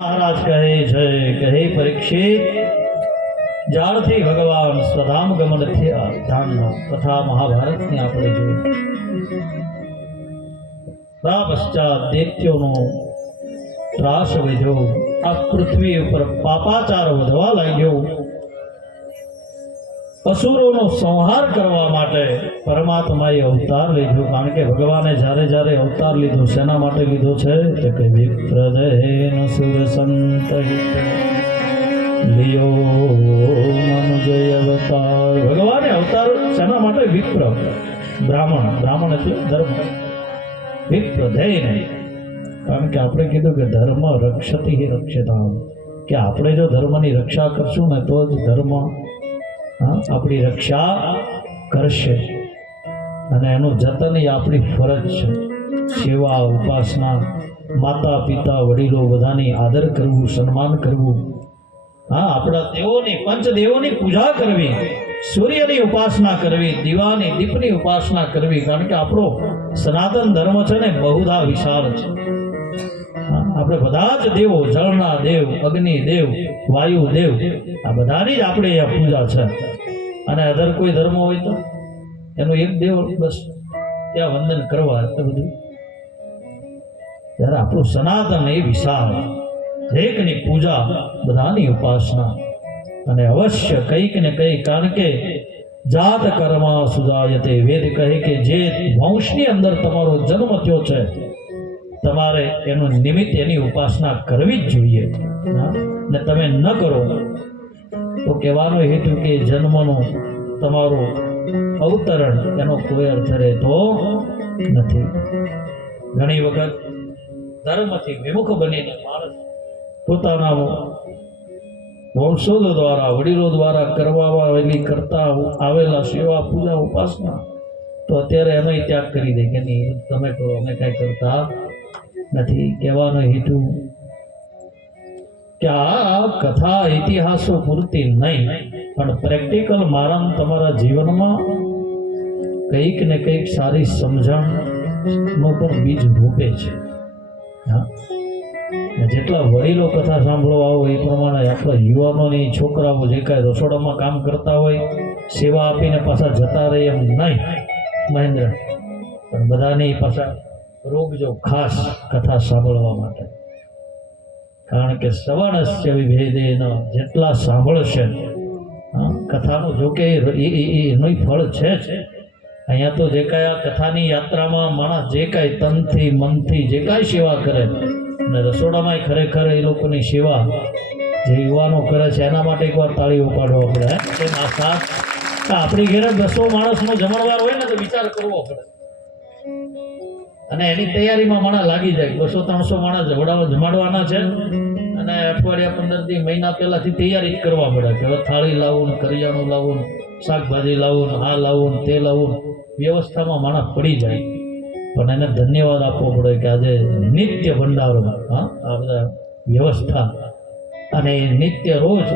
महाराज कहे जय कहे परीक्षित ज्यारथी भगवान स्वधाम गमन थया ध्यान कथा महाभारत ने આપણે જોઈ તા પશ્ચાત દૈત્યોનો ત્રાસ વધ્યો આ પૃથ્વી ઉપર પાપાચાર વધવા લાગ્યો અસુરોનો સંહાર કરવા માટે પરમાત્માએ અવતાર લીધો કારણ કે ભગવાને જ્યારે જ્યારે અવતાર લીધો શેના માટે લીધો છે તો કે વિપ્રદેન સુર સંત લિયો મનુજય અવતાર ભગવાને અવતાર શેના માટે વિપ્ર બ્રાહ્મણ એટલે ધર્મ વિપ્રદેન કારણ કે આપણે કીધું કે ધર્મ રક્ષતિ રક્ષતા કે આપણે જો ધર્મની રક્ષા કરશું ને તો જ ધર્મ આપણી રક્ષા કરશે અને એનું જતન એ આપણી ફરજ છે સેવા ઉપાસના માતા પિતા વડીલો બધાની આદર કરવું સન્માન કરવું આપણા દેવોની પંચદેવોની પૂજા કરવી સૂર્યની ઉપાસના કરવી દીપની ઉપાસના કરવી કારણ કે આપણો સનાતન ધર્મ છે ને બહુધા વિશાળ છે આપણે બધા જ દેવો જળના દેવ અગ્નિ દેવ વાયુ દેવ આ બધાની જ આપણે અહીંયા પૂજા છે અને અધર કોઈ ધર્મ હોય તો એનું એક દેવ બસ ત્યાં વંદન કરવા એટલે બધું ત્યારે આપણું સનાતન એ વિશાળ દરેકની પૂજા બધાની ઉપાસના અને અવશ્ય કંઈક ને કંઈક કારણ કે જાત કર્મા સુજાયતે વેદ કહે કે જે વંશની અંદર તમારો જન્મ થયો છે તમારે એનું નિમિત્ત એની ઉપાસના કરવી જ જોઈએ ને તમે ન કરો તો કહેવાનો હેતુ કે જન્મનો તમારો અવતરણ એનો કોઈ અર્થ રહેતો નથી ઘણી વખત ધર્મથી વિમુખ બનીને માણસ પોતાના વંશજો દ્વારા વડીલો દ્વારા કરવામાં કરતા આવેલા સેવા પૂજા ઉપાસના તો અત્યારે એનો ત્યાગ કરી દે કે નહીં તમે કરો અમે કાંઈ કરતા નથી કહેવાનો હેતુ કે આ કથા ઇતિહાસો પૂરતી નહીં પણ પ્રેક્ટિકલ મારા તમારા જીવનમાં કંઈક ને કંઈક સારી સમજણનો પણ બીજ રોપે છે જેટલા વડીલો કથા સાંભળવા આવો એ પ્રમાણે આપણા યુવાનોની છોકરાઓ જે કાંઈ રસોડામાં કામ કરતા હોય સેવા આપીને પાછા જતા રહે એમ નહીં મહેન્દ્ર પણ બધાની પાછા રોકજો ખાસ કથા સાંભળવા માટે કારણ કે શ્રવણસ્ય વિભેદેન જેટલા સાંભળશે કથાનું જો કે એનું ફળ છે જ અહીંયા તો જે કાંઈ આ કથાની યાત્રામાં માણસ જે કાંઈ તનથી મનથી જે કાંઈ સેવા કરે અને રસોડામાં ખરેખર એ લોકોની સેવા જે યુવાનો કરે છે એના માટે એકવાર તાળીઓ પાડવા પડે આ સાથ આપણી ઘેરે 200 માણસનો જમણવાર હોય ને તો વિચાર કરવો પડે અને એની તૈયારીમાં માણસ લાગી જાય 200-300 માણસ જમાડવાના છે અને અઠવાડિયા 15 દી મહિના પહેલાથી તૈયારી જ કરવા પડે કે હવે થાળી લાવું કરિયાણું લાવું શાકભાજી લાવું આ લાવું તે લાવું વ્યવસ્થામાં માણસ પડી જાય પણ એને ધન્યવાદ આપવો પડે કે આજે નિત્ય ભંડારો આ બધા વ્યવસ્થા અને નિત્ય રોજ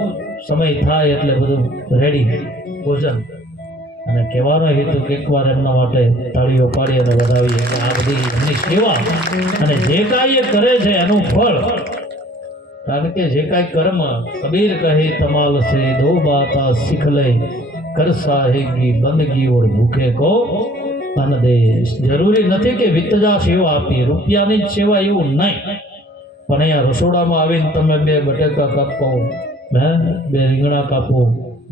સમય થાય એટલે બધું રેડી ભોજન અને કહેવાનો હેતુ કે એકવાર એમના માટે તાળીઓ પાડી અને વધાવી એટલે આ બધી એમની સેવા અને જે કાંઈ એ કરે છે એનું ફળ કારણ કે જે કાંઈ કર્મ કબીર કહે તમાલ સે દો બાતા શીખ લે કર સાહેગી બંદગી ઓર ભૂખે કો અન દે જરૂરી નથી કે વિતજા સેવા આપીએ રૂપિયાની જ સેવા એવું નહીં પણ અહીંયા રસોડામાં આવીને તમે 2 બટેકા કાપો 2 રીંગણા કાપો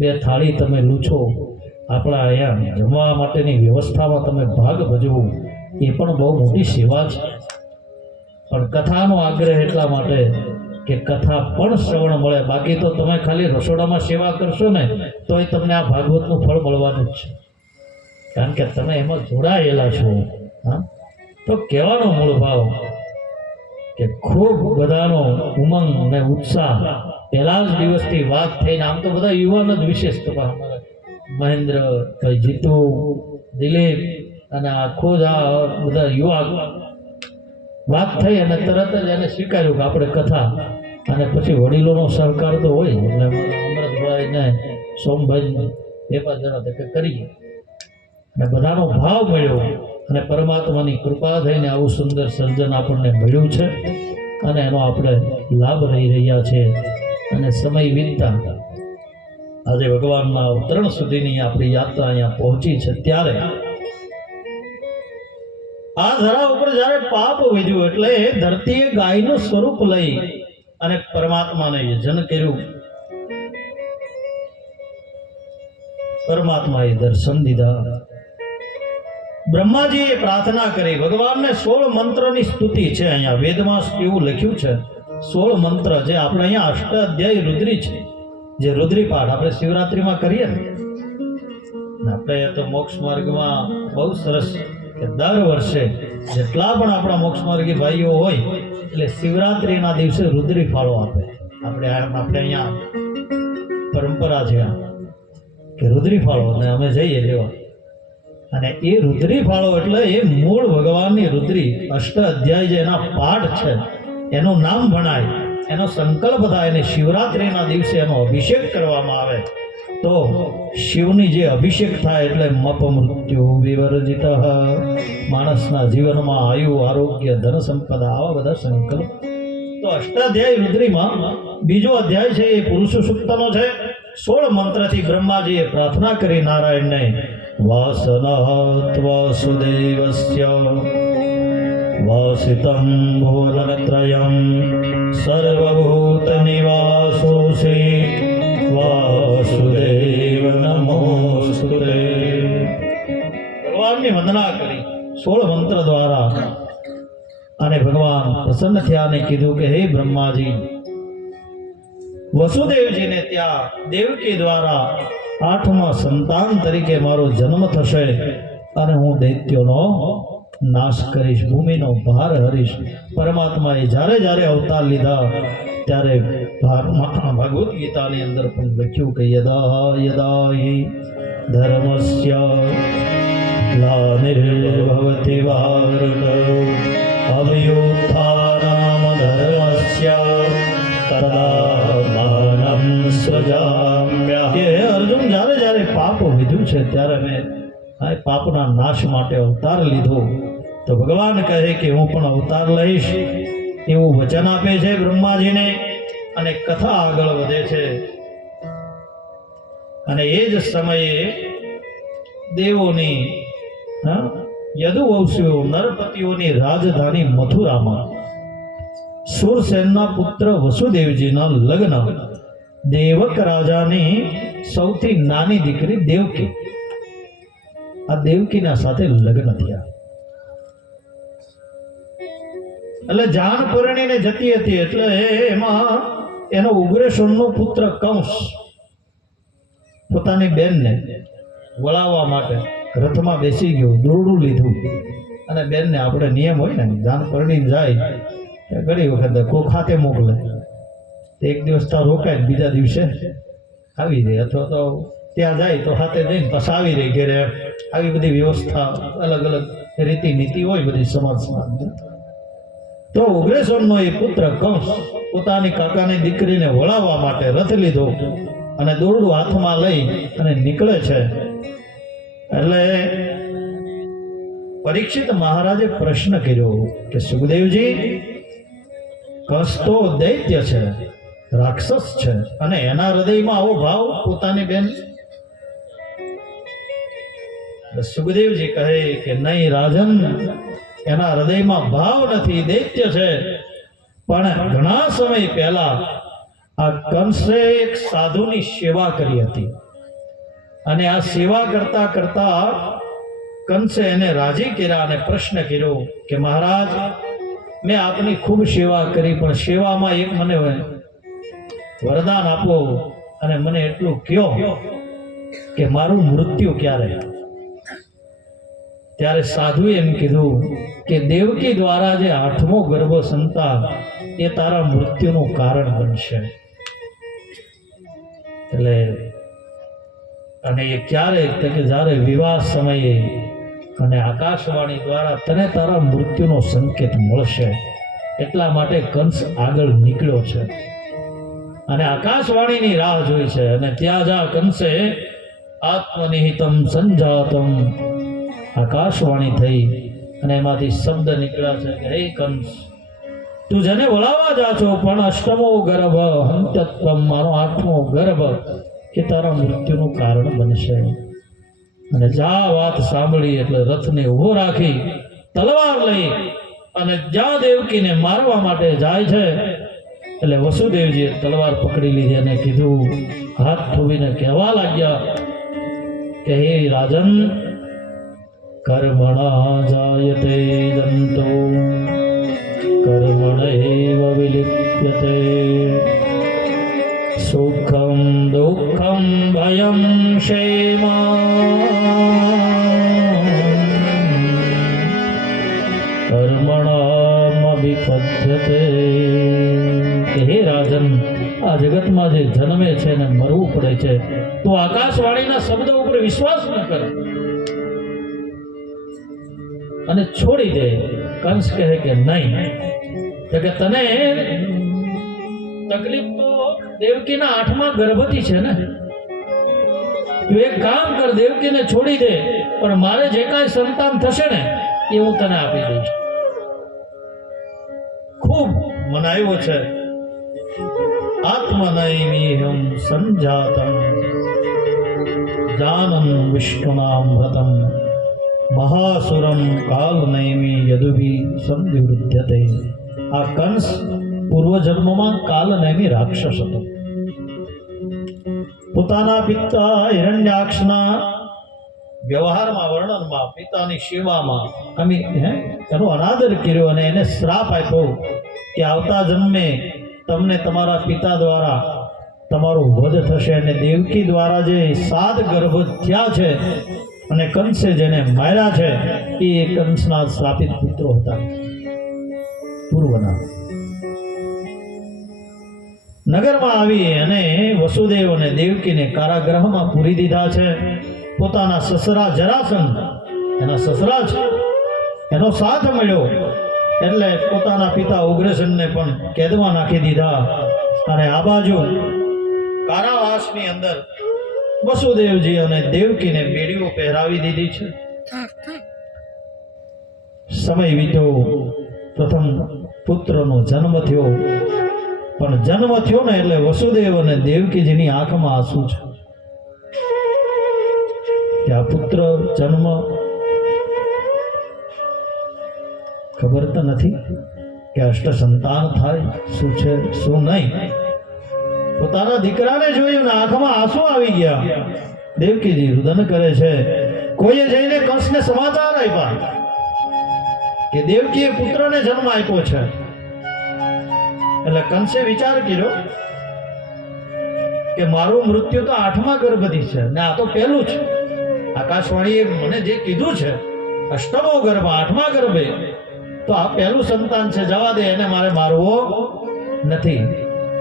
2 થાળી તમે લૂછો આપણા અહીંયા જમવા માટેની વ્યવસ્થામાં તમે ભાગ ભજવો એ પણ બહુ મોટી સેવા છે પણ કથાનો આગ્રહ એટલા માટે કે કથા પણ શ્રવણ મળે બાકી તો તમે ખાલી રસોડામાં સેવા કરશો ને તો એ તમને આ ભાગવતનું ફળ મળવાનું જ છે કારણ કે તમે એમાં જોડાયેલા છો તો કહેવાનો મૂળ ભાવ કે ખૂબ બધાનો ઉમંગ અને ઉત્સાહ પહેલા જ દિવસથી વાત થઈને આમ તો બધા યુવાન જ વિશેષ તમારા મહેન્દ્ર જીતુ દિલીપ અને આખો જ આ બધા યુવા વાત થઈ અને તરત જ એને સ્વીકાર્યું કે આપણે કથા અને પછી વડીલોનો સહકાર તો હોય એટલે અમૃતભાઈ ને સોમભાઈ 2-5 જણા કે કરીએ અને બધાનો ભાવ મળ્યો અને પરમાત્માની કૃપા થઈને આવું સુંદર સર્જન આપણને મળ્યું છે અને એનો આપણે લાભ લઈ રહ્યા છે. અને સમય વીતતા આજે ભગવાનના અવતરણ સુધીની આપણી યાત્રા અહીંયા પહોંચી છે. ત્યારે આ ધરા ઉપર જ્યારે પાપ વધ્યું એટલે ધરતીએ ગાયનું સ્વરૂપ લઈ અને પરમાત્માને યજન કર્યું. પરમાત્માએ દર્શન દીધા. બ્રહ્માજીએ પ્રાર્થના કરી. ભગવાનને 16 મંત્રની સ્તુતિ છે. અહીંયા વેદમાં એવું લખ્યું છે 16 મંત્ર, જે આપણે અહીંયા અષ્ટાધ્યાયી રુદ્રી છે, જે રુદ્રી પાઠ આપણે શિવરાત્રીમાં કરીએ ને. આપણે તો મોક્ષ માર્ગમાં બહુ સરસ કે દર વર્ષે જેટલા પણ આપણા મોક્ષ માર્ગી ભાઈઓ હોય એટલે શિવરાત્રીના દિવસે રુદ્રી ફાળો આપે. આપણે અહીંયા પરંપરા છે કે રુદ્રી ફાળો, અને અમે જઈએ લેવા. અને એ રુદ્રી ફાળો એટલે એ મૂળ ભગવાનની રુદ્રી અષ્ટ અધ્યાય જે એના પાઠ છે એનું નામ ભણાય, એનો સંકલ્પ થાય, અને શિવરાત્રિના દિવસે એનો અભિષેક કરવામાં આવે તો શિવની જે અભિષેક થાય એટલે મપ મૃત્યુ વિવર્જિત, માણસના જીવનમાં આયુ, આરોગ્ય, ધન સંપદા, આવા બધા સંકલ્પ. તો અષ્ટાધ્યાય રુદ્રીમાં બીજો અધ્યાય છે એ પુરુષ સૂક્તનો છે. 16 મંત્રથી બ્રહ્માજીએ પ્રાર્થના કરી નારાયણને. વાસનાત વાસુદેવસ્ય વાસિતં ભુવનત્રયં સર્વભૂત નિવાસોસી વાસુદેવ નમોસ્તુતે. ભગવાનની વંદના કરી 16 મંત્ર દ્વારા. અને ભગવાન પ્રસન્ન થયા અને કીધું કે હે બ્રહ્માજી, વસુદેવજીને ત્યાં દેવકી દ્વારા 8મા સંતાન તરીકે મારો જન્મ થશે અને હું દૈત્યોનો નાશ કરીશ, ભૂમિનો ભાર હરીશ. પરમાત્માએ જ્યારે જ્યારે અવતાર લીધા ત્યારે ભગવદ્ ગીતાની અંદર પણ લખ્યું કે યદા યદા હિ ધર્મસ્ય ગ્લાનિર્ભવતિ ભારત અવ્યુત્થાનમ ધર્મસ્ય તદા સ્વજામ્ય. અર્જુન, જ્યારે જ્યારે પાપ વિધું છે ત્યારે મેં આ પાપના નાશ માટે અવતાર લીધો. તો ભગવાન કહે કે હું પણ અવતાર લઈશ એવું વચન આપે છે બ્રહ્માજીને. અને કથા આગળ વધે છે. અને એ જ સમયે દેવોની યદુવંશીઓ નરપતિઓની રાજધાની મથુરામાં સુરસેનના પુત્ર વસુદેવજીના લગ્ન દેવક રાજાની સૌથી નાની દીકરી દેવકી, આ દેવકીના સાથે લગ્ન થયા. એટલે જાન પરણીને જતી હતી એટલે એમાં એનો ઉગ્રેસનનો પુત્ર કંસ પોતાની બેનને વળાવવા માટે રથમાં બેસી ગયો, દોરડું લીધું. અને બેનને આપણે નિયમ હોય ને, જાન પરણીને જાય ઘણી વખત કોઈ ખાતે મોકલે, એક દિવસ તો રોકાય, બીજા દિવસે આવી રહે, અથવા તો ત્યાં જાય તો હાથે જઈને પાછા આવી રહી ઘેરે. આવી બધી વ્યવસ્થા, અલગ અલગ રીતિ નીતિ હોય બધી સમાજમાં. તો ઉગ્રેસનનો એ પુત્ર કંસ પોતાની કાકાની દીકરીને વળાવવા માટે રથ લીધો અને દોરડું હાથમાં લઈ અને નીકળે છે. એટલે પરીક્ષિત મહારાજે પ્રશ્ન કર્યો કે સુખદેવજી, કંસ તો દૈત્ય છે, રાક્ષસ છે, અને એના હૃદયમાં આવો ભાવ પોતાની બેન. સુખદેવજી કહે કે નહીં રાજન, એના હૃદયમાં ભાવ નથી, દૈત્ય છે. પણ ઘણા સમય પહેલા આ કંસે એક સાધુની સેવા કરી હતી અને આ સેવા કરતા કરતા કંસે એને રાજી કર્યા અને પ્રશ્ન કર્યો કે મહારાજ, મેં આપની ખૂબ સેવા કરી, પણ સેવામાં એક મને વરદાન આપો અને મને એટલું કહો કે મારું મૃત્યુ ક્યારે. ત્યારે સાધુએ એમ કીધું કે દેવકી દ્વારા જે 8મો ગર્ભ સંતાન એ તારા મૃત્યુનું કારણ બનશે. એટલે અને એ ક્યારે કે જ્યારે વિવાહ સમયે અને આકાશવાણી દ્વારા તને તારા મૃત્યુનો સંકેત મળશે. એટલા માટે કંસ આગળ નીકળ્યો છે અને આકાશવાણીની રાહ જોઈ છે. અને ત્યાં જા કંસે આત્મનિહિતમ સંજાતમ, આકાશવાણી થઈ અને એમાંથી શબ્દ નીકળ્યા છે કે હે કંસ, તું જેને વળાવવા જા છો, પણ અષ્ટમો ગર્ભ હંત્યત્વમ, મારો 8મો ગર્ભ એ તારા મૃત્યુનું કારણ બનશે. અને જા વાત સાંભળી એટલે રથને ઊભો રાખી તલવાર લઈ અને જ્યાં દેવકીને મારવા માટે જાય છે એટલે વસુદેવજીએ તલવાર પકડી લીધી અને કીધું, હાથ થોવીને કહેવા લાગ્યા કે હે રાજન, કર્મણા જાયતે જંતો કર્મણૈવ વિલિપ્યતે, સુખમ દુઃખમ ભયમ કર્મણામવિપદ્યતે. હે રાજન, આ જગતમાં જે જન્મે છે ને મરવું પડે છે, તો આકાશવાણીના શબ્દો ઉપર વિશ્વાસ ન કર અને છોડી દે. કંસ કહે કે નહીં, કે તને તકલીફ તો દેવકીના 8મા ગર્ભથી છે ને. તું એક કામ કર, દેવકીને છોડી દે, પણ મારે જે કાંઈ સંતાન થશે ને એ હું તને આપી દઈશ. ખૂબ મનાવ્યો છે. આત્મનૈમિહમ સંજાતમ જાનમ વિષ્ણુનામ વ્રતમ મહાસુરમ કાલનૈમી યદુભી સંવિવૃદ્ધતે. આ કંસ પૂર્વજન્મમાં કાલનૈમી રાક્ષસ હતો. પોતાના પિતા હિરણ્યાક્ષના વ્યવહારમાં, વર્ણનમાં, પિતાની સેવામાં એનો અનાદર કર્યો અને એને શ્રાપ આપ્યો કે આવતા જન્મે તમને તમારા પિતા દ્વારા તમારો વધ થશે. અને દેવકી દ્વારા જે 7 ગર્ભ થયા છે અને કંસે જેને માર્યા છે એ કંસના શ્રાપિત પુત્રો હતા પૂર્વના. નગરમાં આવી અને વસુદેવ અને દેવકીને કારાગૃહમાં પૂરી દીધા છે. પોતાના સસરા જરાસંઘ, એના સસરા છે, એનો સાથ મળ્યો એટલે પોતાના પિતા ઉગ્રસેનને પણ કેદમાં નાખી દીધા. અને આ બાજુ કારાવાસની અંદર વસુદેવજી અને દેવકીને બેડીઓ પહેરાવી દીધી છે. સમય વીત્યો. પ્રથમ પુત્રનો જન્મ થયો. પણ જન્મ થયો ને એટલે વસુદેવ અને દેવકીજીની આંખમાં આંસુ છે કે આ પુત્ર જન્મ ખબર તો નથી કે અષ્ટ સંતાન થાય શું છે શું નહીં. પોતાના દીકરાને જોયું ને આંખમાં આંસુ આવી ગયા. દેવકીજી રુદન કરે છે. કોઈએ જઈને કંસને સમાચાર આપ્યા કે દેવકીએ પુત્રને જન્મ આપ્યો છે. એટલે કંસે વિચાર કર્યો કે મારું મૃત્યુ તો 8મા ગર્ભથી છે ને આ તો પહેલું છે. આકાશવાણીએ મને જે કીધું છે 8મો ગર્ભ, 8મા ગર્ભે, તો આ પહેલું સંતાન છે, જવા દે, એને મારે મારવો નથી.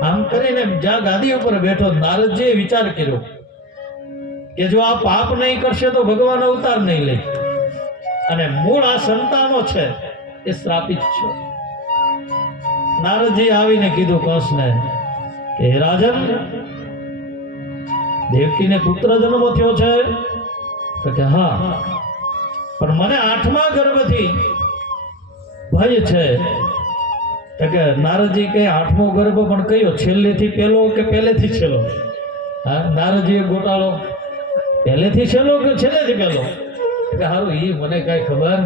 આમ કરીને જ્યાં ગાદી ઉપર બેઠો નારદજીએ વિચાર કર્યો કે જો આ પાપ નહીં કરશે તો ભગવાન અવતાર નહીં લે, અને મૂળ આ સંતાનો છે એ શ્રાપિત છે. નારદજી આવીને કીધું કંસને કે હે રાજન, દેવકીને પુત્ર જન્મ થયો છે? તો કે હા, પણ મને 8મા ગર્ભથી ભય છે. તો કે નારદજી કે 8મો ગર્ભ પણ કયો, છેલ્લેથી પહેલો કે પહેલેથી છેલ્લો? હા, નારદજીએ ગોટાળો, પહેલેથી છેલ્લો કે છેલ્લેથી પહેલો? કે હારું એ મને કઈ ખબર.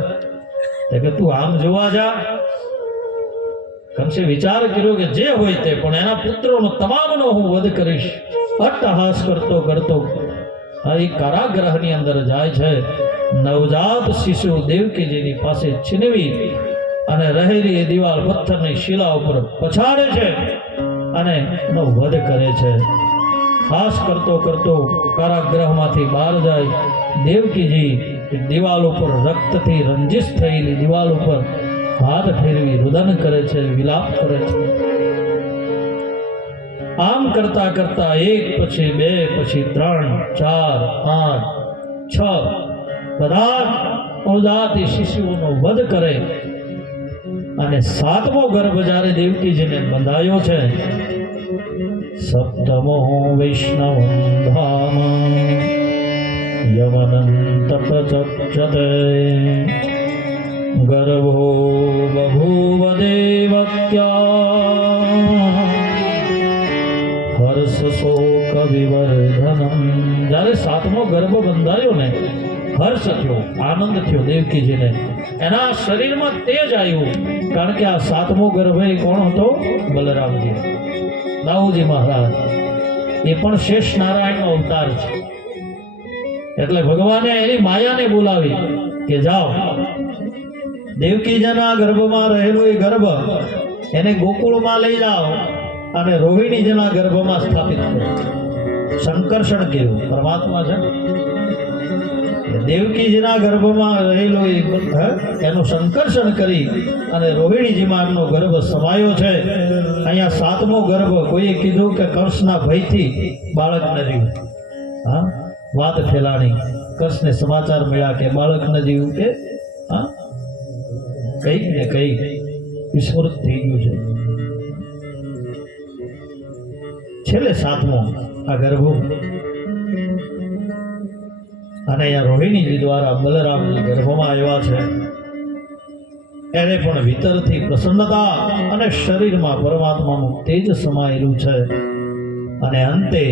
તો કે તું આમ જોવા જા. કંસે વિચાર કર્યો કે જે હોય તે, પણ એના પુત્રોનો તમામનો હું વધ કરીશ. અટ્ટહાસ કરતો કરતો આ એ કારાગૃહની અંદર જાય છે. નવજાત શિશુ દેવકીજીની પાસે છીનવી અને રહેલી એ દિવાલ પથ્થરની શિલા ઉપર પછાડે છે અને એનો વધ કરે છે. હાસ કરતો કરતો કારાગૃહમાંથી બહાર જાય. દેવકીજી દિવાલ ઉપર રક્તથી રંજિત થયેલી દિવાલ ઉપર હાથ ફેરવી રુદન કરે છે, વિલાપ કરે છે. આમ કરતા કરતા 1 પછી 2 પછી 3 4 5 6 બધા નવજાત શિશુઓનો વધ કરે. અને 7મો ગર્ભ જ્યારે દેવકીજીને બંધાયો છે, સપ્તમો વૈષ્ણવં ધામ યવનં તપચક્ષતે ગર્ભો બભૂવ દેવત્યા હર્ષ શોક વિવર્ધનમ. જ્યારે સાતમો ગર્ભ બંધાયો ને, હર્ષ થયો, આનંદ થયો દેવકીજીને. એના શરીરમાં તેજ આવ્યું, કારણ કે આ સાતમો ગર્ભ એ કોણ હતો? બલરામજી, દાઉજી મહારાજ. એ પણ શેષ નારાયણનો અવતાર છે. એટલે ભગવાને એની માયાને બોલાવી કે જાઓ, દેવકીજીના ગર્ભમાં રહેલું એ ગર્ભ એને ગોકુળમાં લઈ જાઓ અને રોહિણીજીના ગર્ભમાં સ્થાપિત કરો. સંકર્ષણ કેવું પરમાત્મા છે. દેવકીજીના ગર્ભમાં રહેલો એનું સંકર્ષણ કરી અને રોહિણીજીમાં એમનો ગર્ભ સમાયો છે. અહીંયા સાતમો ગર્ભ. કોઈએ કીધું કે કંસના ભયથી બાળક ન રહ્યું. હા, વાત ફેલાણી. કંસને સમાચાર મળ્યા કે બાળક ન રહ્યું, કે હા કઈક ને કઈક વિસ્મૃત થઈ ગયું છે. છેલ્લે સાતમો આ ગર્ભ. અને અહીંયા રોહિણીજી દ્વારા બલરામજી ગર્ભમાં આવ્યા છે. એને પણ ભીતરથી પ્રસન્નતા અને શરીરમાં પરમાત્માનું તેજ સમાયેલું છે. અને અંતે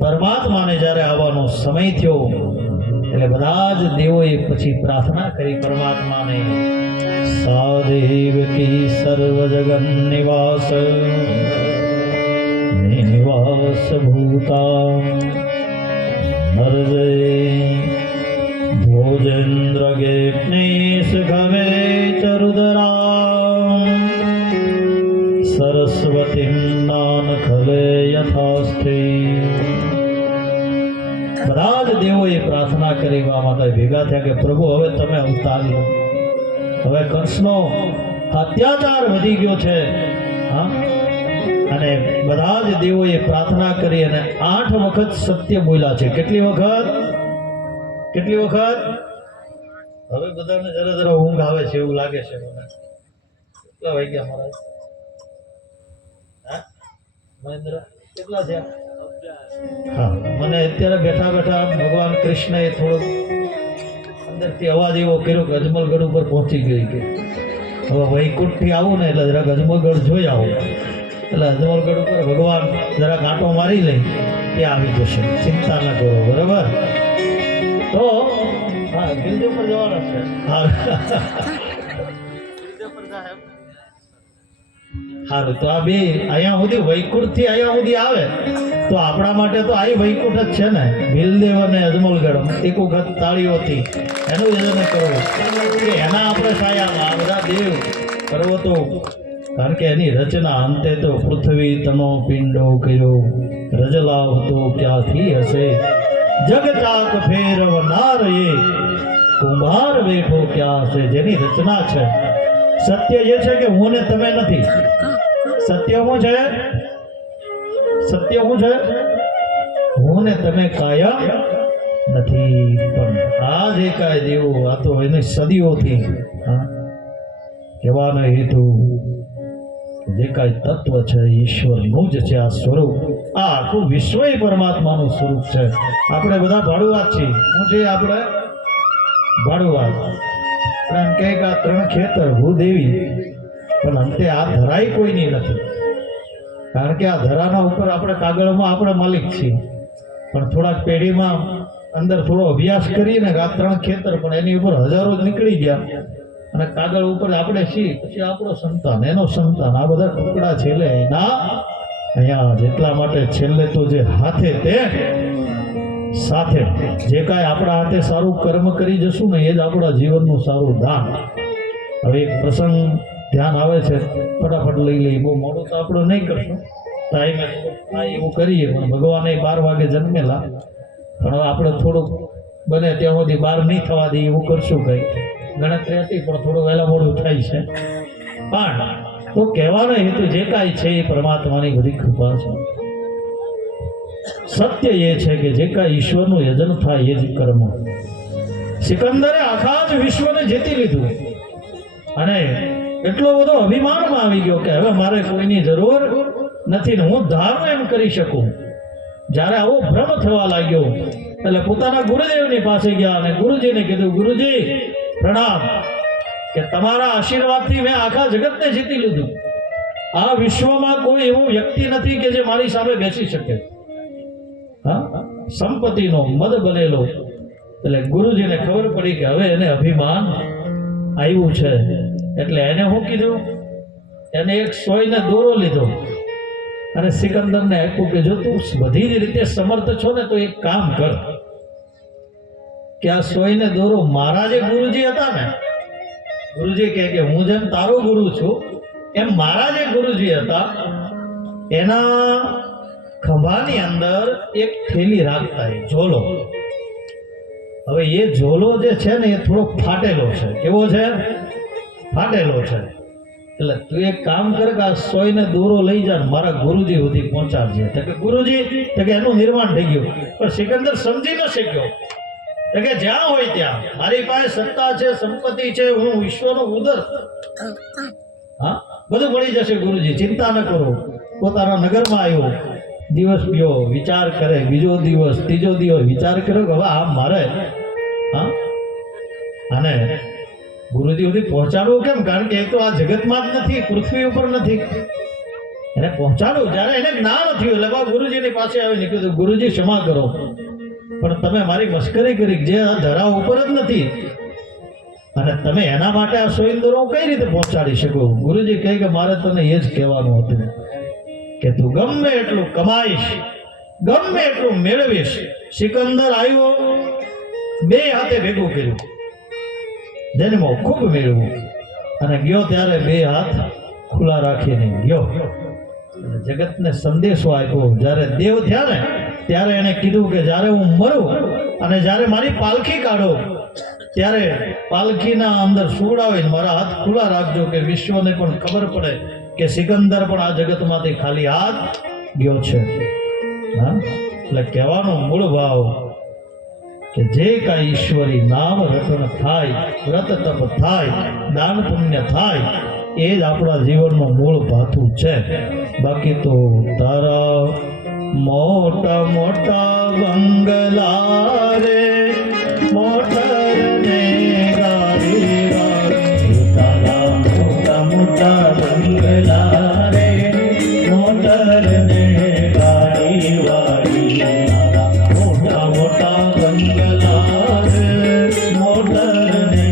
પરમાત્માને જ્યારે આવવાનો સમય થયો એટલે બધા જ દેવોએ પછી પ્રાર્થના કરી પરમાત્માને, સા દેવકી સર્વ જગન નિવાસ નિવાસ ભૂતા હરજે ભોજેન્દ્ર ગેપનેશ ઘવે ચરુદરા સરસ્વતી નાન ખલે યથાસ્થે. બધા જ દેવોએ પ્રાર્થના કરી માટે ભેગા થયા કે પ્રભુ હવે તમે અવતાર લો. હવે કંસનો અત્યાચાર વધી ગયો છે. હા, અને બધા જ દેવોએ પ્રાર્થના કરી અને 8 વખત સત્ય બોલ્યા છે. કેટલી વખત? કેટલી વખત? હવે બધાને જરા જરા ઊંઘ આવે છે એવું લાગે છે મને. કેટલા વાગ્યા મહારાજ? હા મહેન્દ્ર, કેટલા થયા? હા, મને અત્યારે બેઠા બેઠા ભગવાન કૃષ્ણએ થોડોક અંદરથી અવાજ એવો કર્યો કે અજમલગઢ ઉપર પહોંચી ગઈ. કે હવે વૈકુંઠથી આવું ને એટલે જરાક અજમલગઢ જોઈ આવું. એટલે અજમલગઢ ઉપર ભગવાન જરાક આંટો મારી લઈ તે આવી જશે, ચિંતા ન કરો. બરાબર? તો હા, ગિરજો પર જવાના છે. સારું, તો આ બે અહીંયા સુધી વૈકુંઠથી અહીંયા સુધી આવે તો આપણા માટે તો આ વૈકુંઠ જ છે ને. ભીલદેવ અને અજમલગઢ એક વખત તાળીઓથી એનું યજન કરવું કે એના આપણે છાયામાં આ બધા દેવ પર્વતો. કારણ કે એની રચના અંતે તો પૃથ્વી તનો પિંડો કર્યો, રજલાવ તો ક્યાંથી હશે, જગતાક ફેરવ નાર એ કુંભાર બેઠો ક્યાં હશે. જેની રચના છે. સત્ય એ છે કે હું ને તમે નથી. સત્ય શું છે? સત્ય શું છે? હું ને તમે કાયમ નથી. પણ આ જે કાંઈ દેવો, આ તો એની સદીઓથી કહેવાનો હેતુ જે કાંઈ તત્વ છે ઈશ્વરનું જ છે. આ સ્વરૂપ, આ આખું વિશ્વ પરમાત્માનું સ્વરૂપ છે. આપણે બધા ભાડુઆત છીએ. શું છે આપણે? ભાડુઆત. એમ કે આ 3 ખેતર ભૂદેવી, પણ અંતે આ ધરાઈ કોઈની નથી. કારણ કે આ ધરાના ઉપર આપણે કાગળમાં આપણે માલિક છીએ, પણ થોડાક પેઢીમાં અંદર થોડો અભ્યાસ કરીએ ને આ 3 ખેતર, પણ એની ઉપર હજારો જ નીકળી ગયા અને કાગળ ઉપર આપણે છીએ. પછી આપણો સંતાન, એનો સંતાન, આ બધા ટુકડા છેલ્લે એના અહીંયા. જેટલા માટે છેલ્લે તો જે હાથે તે સાથે જે કાંઈ આપણા હાથે સારું કર્મ કરી જશું ને એ જ આપણા જીવનનું સારું દાન. હવે એક પ્રસંગ ધ્યાન આવે છે, ફટાફટ લઈ લઈએ. બહુ મોડું તો આપણે નહીં કરશું, ટાઈમે એવું કરીએ. પણ ભગવાને 12 વાગે જન્મેલા, પણ હવે આપણે થોડુંક બને ત્યાં સુધી 12 નહીં થવા દઈએ એવું કરશું. કંઈ ગણતરી હતી પણ થોડું વહેલા મોડું થાય છે. પણ તો કહેવાનો હેતુ જે કાંઈ છે એ પરમાત્માની બધી કૃપા છે. સત્ય એ છે કે જે કાંઈ ઈશ્વરનું યજન થાય એ જ કર્મ. સિકંદરે આખા જ વિશ્વને જીતી લીધું અને એટલો બધો અભિમાનમાં આવી ગયો કે હવે મારે કોઈની જરૂર નથી ને હું ધારું એમ કરી શકું. જ્યારે આવો ભ્રમ થવા લાગ્યો એટલે પોતાના ગુરુદેવની પાસે ગયા અને ગુરુજીને કીધું, ગુરુજી પ્રણામ, કે તમારા આશીર્વાદથી મેં આખા જગતને જીતી લીધું. આ વિશ્વમાં કોઈ એવો વ્યક્તિ નથી કે જે મારી સામે બેસી શકે. હા, સંપત્તિનો મદ બનેલો. એટલે ગુરુજીને ખબર પડી કે હવે એને અભિમાન આવ્યું છે. એટલે એને શું કીધું? એને એક સોયને દોરો લીધો અને સિકંદરને આપ્યું કે જો તું બધી જ રીતે સમર્થ છો ને તો એક કામ કર કે આ સોયને દોરો મારા જે ગુરુજી હતા ને, ગુરુજી કહે કે હું જેમ તારો ગુરુ છું એમ મારા જે ગુરુજી હતા એના ખંભાની અંદર એક થેલી રાખતા, એ ઝોલો. હવે એ ઝોલો જે છે ને એ થોડો ફાટેલો છે. કેવો છે? ફાટેલો છે. એટલે તું એક કામ કર કે આ સોયને દોરો લઈ જા મારા ગુરુજી સુધી પહોંચાડજે. તો કે ગુરુજી, તો કે એનું નિર્માણ થઈ ગયું. પણ સિકંદર સમજી ન શક્યો. તો કે જ્યાં હોય ત્યાં મારી પાસે સત્તા છે, સંપત્તિ છે, હું વિશ્વનો ઉદર, હા બધું મળી જશે ગુરુજી, ચિંતા ન કરો. પોતાના નગરમાં આવ્યો, દિવસ ગયો, વિચાર કરે, બીજો દિવસ, ત્રીજો દિવસ વિચાર કર્યો કે હવે આ મારે અને ગુરુજી સુધી પહોંચાડવું કેમ? કારણ કે એ તો આ જગતમાં જ નથી, પૃથ્વી ઉપર નથી. એને પહોંચાડવું. જ્યારે એને જ્ઞાન થયું એટલે બાબા ગુરુજીની પાસે આવીને કીધું, ગુરુજી ક્ષમા કરો, પણ તમે મારી મશ્કરી કરી, જે આ ધરા ઉપર જ નથી અને તમે એના માટે આ સોઈંદરો કઈ રીતે પહોંચાડી શકો? ગુરુજી કહે કે મારે તને એ જ કહેવાનું હતું કે તું ગમે એટલું કમાઈશ, ગમે એટલું મેળવીશ. સિકંદર આવ્યો, બે હાથે ભેગું કર્યું, જન્મો ખૂબ મેળવ્યું અને ગયો ત્યારે બે હાથ ખુલ્લા રાખીને ગયો. જગતને સંદેશો આપ્યો. જ્યારે દેવ થયા ને ત્યારે એને કીધું કે જ્યારે હું મરું અને જ્યારે મારી પાલખી કાઢો ત્યારે પાલખીના અંદર સુવડાવીને મારા હાથ ખુલ્લા રાખજો કે વિશ્વને પણ ખબર પડે કે સિકંદર પણ આ જગતમાંથી ખાલી હાથ ગયો છે. હા, એટલે કહેવાનો મૂળ ભાવ કે જે કાંઈ ઈશ્વરી નામ રટણ થાય, વ્રત તપ થાય, દાન પુણ્ય થાય, એ જ આપણા જીવનનું મૂળ ભાથું છે. બાકી તો તારા મોટા મોટા બંગલા રે, મોટર ને ગાડી વાળી, તારા મોટા મોટા બંગલા રે, મોટર ને ગાડી વાળી, મોટા મોટા બંગલા રે, મોટર ને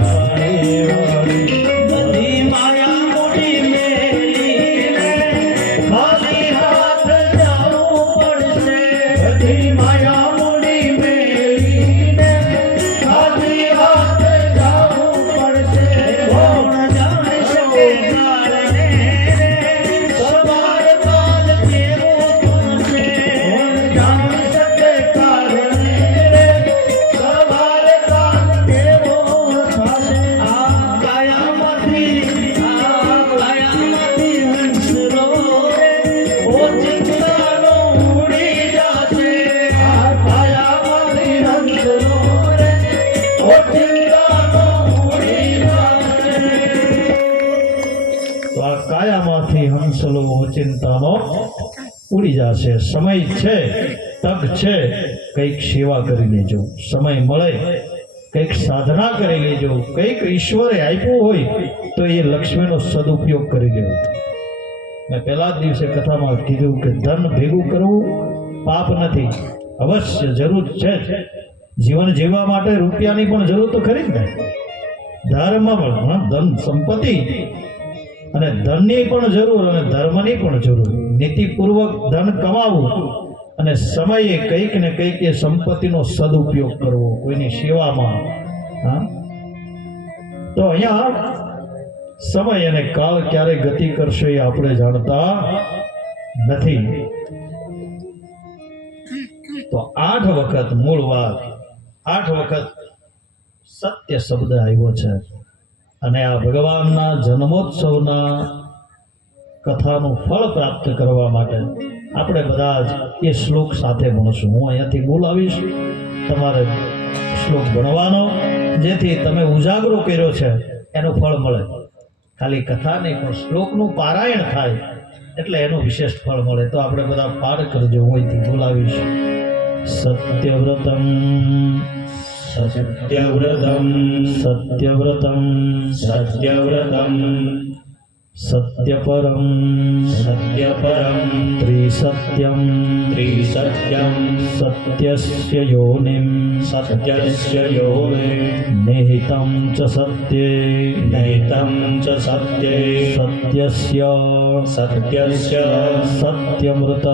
ગાડી વાળી, બધી માયા મોટી મેલીને ખાલી હાથ જાવું પડશે. બધી માયા મોટી મેલીને ખાલી હાથ જાવું પડશે. કોણ જાણે શકે કારણે રે, સવાર કાલ કેવો થશે. કોણ જાણે શકે કારણે રે, સવાર કાલ કેવો થશે. આ કાયામાંથી હંસલો રે, ઓચિંતાનો ઉડી જશે. આ કાયામાંથી હંસલો રે, ઓચિંતાનો ઉડી જશે. તો આ કાયામાંથી હંસલો ઓચિંતાનો ઉડી જશે. સમય છે, તક છે, કંઈક સેવા કરી લેજો. સમય મળે કંઈક સાધના કરી લેજો. કંઈક ઈશ્વરે આપ્યું હોય તો એ લક્ષ્મીનો સદુપયોગ કરી લેવો. મેં પહેલા જ દિવસે કથામાં કીધું કે ધન ભેગું કરવું પાપ નથી, અવશ્ય જરૂર છે જ. જીવન જીવવા માટે રૂપિયાની પણ જરૂર તો ખરી જ ને. ધર્મ પણ, ધન સંપત્તિ અને ધનની પણ જરૂર અને ધર્મની પણ જરૂર. નીતિપૂર્વક ધન કમાવું અને સમયે કંઈક ને કંઈક એ સંપત્તિનો સદુપયોગ કરવો કોઈની સેવામાં. હા, તો અહીંયા સમય અને કાળ ક્યારે ગતિ કરશે એ આપણે જાણતા નથી. તો 8 વખત મૂળ વાત, 8 વખત સત્ય શબ્દ આવ્યો છે. અને આ ભગવાનના જન્મોત્સવના કથાનું ફળ પ્રાપ્ત કરવા માટે આપણે બધા જ એ શ્લોક સાથે ભણશું. હું અહીંયાથી બોલાવીશ, તમારે શ્લોક ભણવાનો, જેથી તમે ઉજાગરો કર્યો છે એનું ફળ મળે. ખાલી કથા નહીં પણ શ્લોકનું પારાયણ થાય એટલે એનું વિશેષ ફળ મળે. તો આપણે બધા પાઠ કરજો. હું અહીંથી બોલાવીશ. સત્યવ્રતમ સત્યવ્રતમ સત્યવ્રતમ સત્યવ્રતમ સત્યપરમ સત્યપરમ ત્રિસત્યમ ત્રિસત્યમ સત્યસ્ય યોનિમ સત્યસ્ય યોનિ નિહિતમ ચ સત્યે નૈતમ ચ સત્યે સત્યસ્ય સત્યસ્ય સત્યમૃત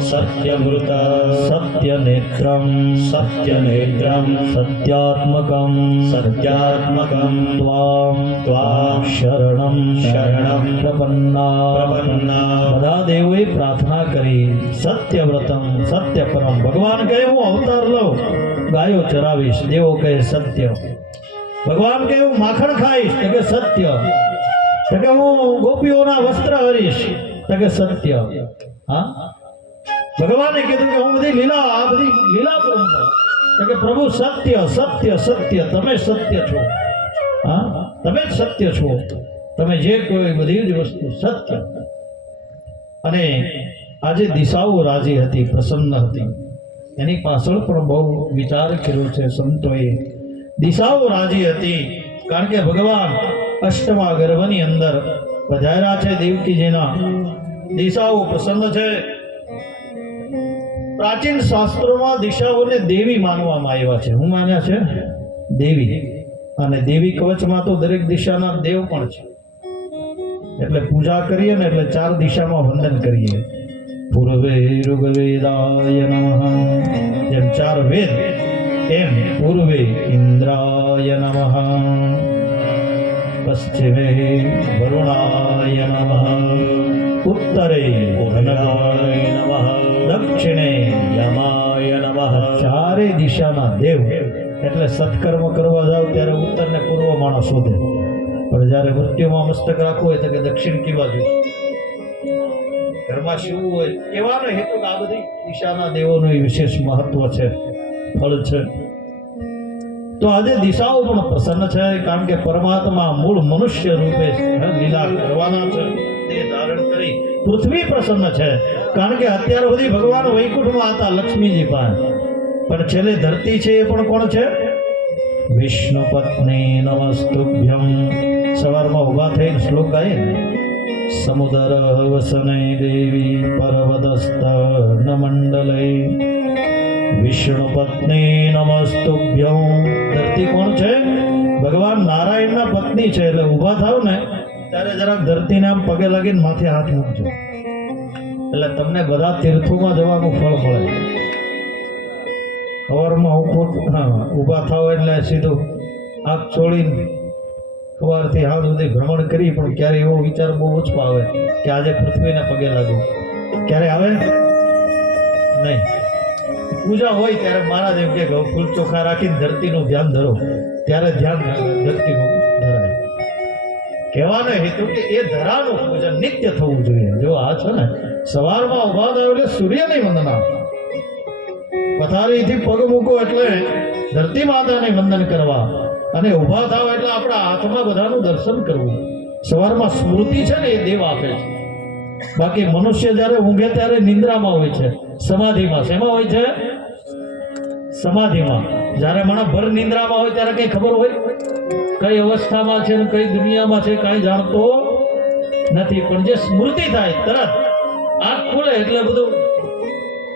સત્યમૃત સત્યનેત્રમ સત્યનેત્રમ સત્યાત્મકમ સત્યાત્મકમ ત્વામ ત્વામ શરણમ શરણમ પ્રપન્ના પ્રપન્ના બધા દેવોએ પ્રાર્થના કરી સત્યવ્રતમ સત્યપરમ ભગવાન કહે હું અવતાર લઉં ગાયો ચરાવીશ દેવો કહે સત્ય ભગવાન કહે હું માખણ ખાઈશ તો કે સત્ય તો કે હું ગોપીઓના વસ્ત્ર હરીશ તો કે સત્ય હા ભગવાને કીધું કે હું બધી લીલા આ બધી લીલા પરંપરા તો કે પ્રભુ સત્ય સત્ય સત્ય તમે સત્ય છો હા તમે જ સત્ય છો તમે જે કોઈ બધી જ વસ્તુ સત્ય અને આજે દિશાઓ રાજી હતી પ્રસન્ન હતી એની પાછળ પણ બહુ વિચાર કર્યો છે સંતોએ દિશાઓ રાજી હતી કારણ કે ભગવાન અષ્ટમા ગર્ભની અંદર પધાર્યા છે દેવકીજીના દિશાઓ પ્રસન્ન છે પ્રાચીન શાસ્ત્રોમાં દિશાઓને દેવી માનવામાં આવ્યા છે હું માન્યા છે દેવી અને દેવી કવચમાં તો દરેક દિશાના દેવ પણ છે એટલે પૂજા કરીએ ને એટલે ચાર દિશામાં વંદન કરીએ પૂર્વે ઋગ્વેદાય નમઃ જેમ ચાર વેદ એમ પૂર્વે ઇન્દ્રાય નમઃ પશ્ચિમે વરુણાય નમઃ ઉત્તરે ધનવાય નમઃ દક્ષિણે યમાય નમઃ ચારે દિશાના દેવ એટલે સત્કર્મ કરવા જાવ ત્યારે ઉત્તર ને પૂર્વ માણસ શોધે પણ જ્યારે મૃત્યુમાં મસ્તક રાખવું હોય તો કે દક્ષિણ કી બાજુ ઘરમાં શિવવું હોય કહેવાનો હેતુ કે આ બધી દિશાના દેવોનું વિશેષ મહત્વ છે ફળ છે તો આજે દિશાઓ પણ પ્રસન્ન છે કારણ કે પરમાત્મા મૂળ મનુષ્ય રૂપે લીલા કરવાના છે તે ધારણ કરી પૃથ્વી પ્રસન્ન છે કારણ કે અત્યાર સુધી ભગવાન વૈકુંઠમાં હતા લક્ષ્મીજી પાસે પણ છેલ્લે ધરતી છે એ પણ કોણ છે વિષ્ણુ પત્ની નમસ્તુભ્યમ સવારમાં ઉભા થઈને શ્લોક ગાય ને સમુદર વસને દેવી પર્વતસ્ત ન મંડલે વિષ્ણુ પત્ની નમસ્તુભ્યમ ધરતી કોણ છે ભગવાન નારાયણના પત્ની છે એટલે ઊભા થાવ ને ત્યારે જરાક ધરતીને આમ પગે લાગીને માથે હાથ મૂકજો એટલે તમને બધા તીર્થોમાં જવાનું ફળ મળે સવારમાં ઊભા થાવ એટલે સીધું આંખ છોડીને સવારથી હાથ સુધી ભ્રમણ કરી પણ ક્યારે એવો વિચાર બહુ ઓછો આવે કે આજે પૃથ્વીને પગે લાગુ ક્યારે આવે નહીં પૂજા હોય ત્યારે મહારાજ એમ કે ફૂલ ચોખા રાખીને ધરતીનું ધ્યાન ધરો ત્યારે ધ્યાન ધરતીનું ધરાય કહેવાનો હેતુ કે એ ધરાનું પૂજન નિત્ય થવું જોઈએ જો આ છે ને સવારમાં ઉભા થાય એટલે સૂર્યની વંદના પથારીથી પગ મૂકો એટલે ધરતી માતાને વંદન કરવા અને ઊભા થાવ એટલે આપણા હાથમાં બધાનું દર્શન કરવું સવારમાં સ્મૃતિ છે ને એ દેવ આપે છે બાકી મનુષ્ય જ્યારે ઊંઘે ત્યારે નિંદ્રામાં હોય છે સમાધિમાં શેમાં હોય છે સમાધિમાં જ્યારે માણસ ભર નિંદ્રામાં હોય ત્યારે કઈ ખબર હોય કઈ અવસ્થામાં છે ને કઈ દુનિયામાં છે કાંઈ જાણતો નથી પણ જે સ્મૃતિ થાય તરત આંખ ખુલે એટલે બધું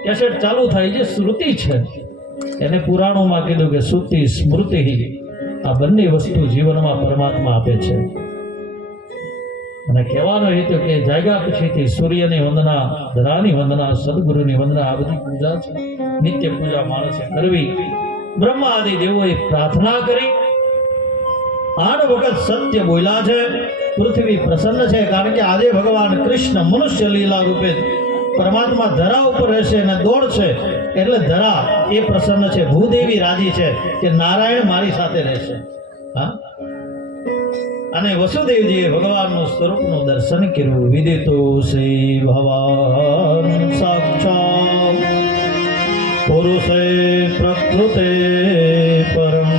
કેસેટ ચાલુ થાય જે શ્રુતિ છે એને પુરાણોમાં કીધું કે શ્રુતિ સ્મૃતિ આ બંને વસ્તુ જીવનમાં પરમાત્મા આપે છે અને કહેવાનો હેતુ કે જાગ્યા પછીથી સૂર્યની વંદના ધરાની વંદના સદગુરુની વંદના આ બધી પૂજા છે નિત્ય પૂજા માણસે કરવી બ્રહ્મા આદિ દેવોએ પ્રાર્થના કરી 8 વખત સત્ય બોલ્યા છે પૃથ્વી પ્રસન્ન છે કારણ કે આજે ભગવાન કૃષ્ણ મનુષ્ય લીલા રૂપે પરમાત્મા ધરા ઉપર રહેશે અને દોડશે એટલે ધરા એ પ્રસન્ન છે ભૂદેવી રાજી છે કે નારાયણ મારી સાથે રહેશે હા અને વસુદેવજીએ ભગવાનનું સ્વરૂપનું દર્શન કર્યું વિદિતો શ્રી ભગવાન સાક્ષાત પુરુષે પ્રકૃતે પરમ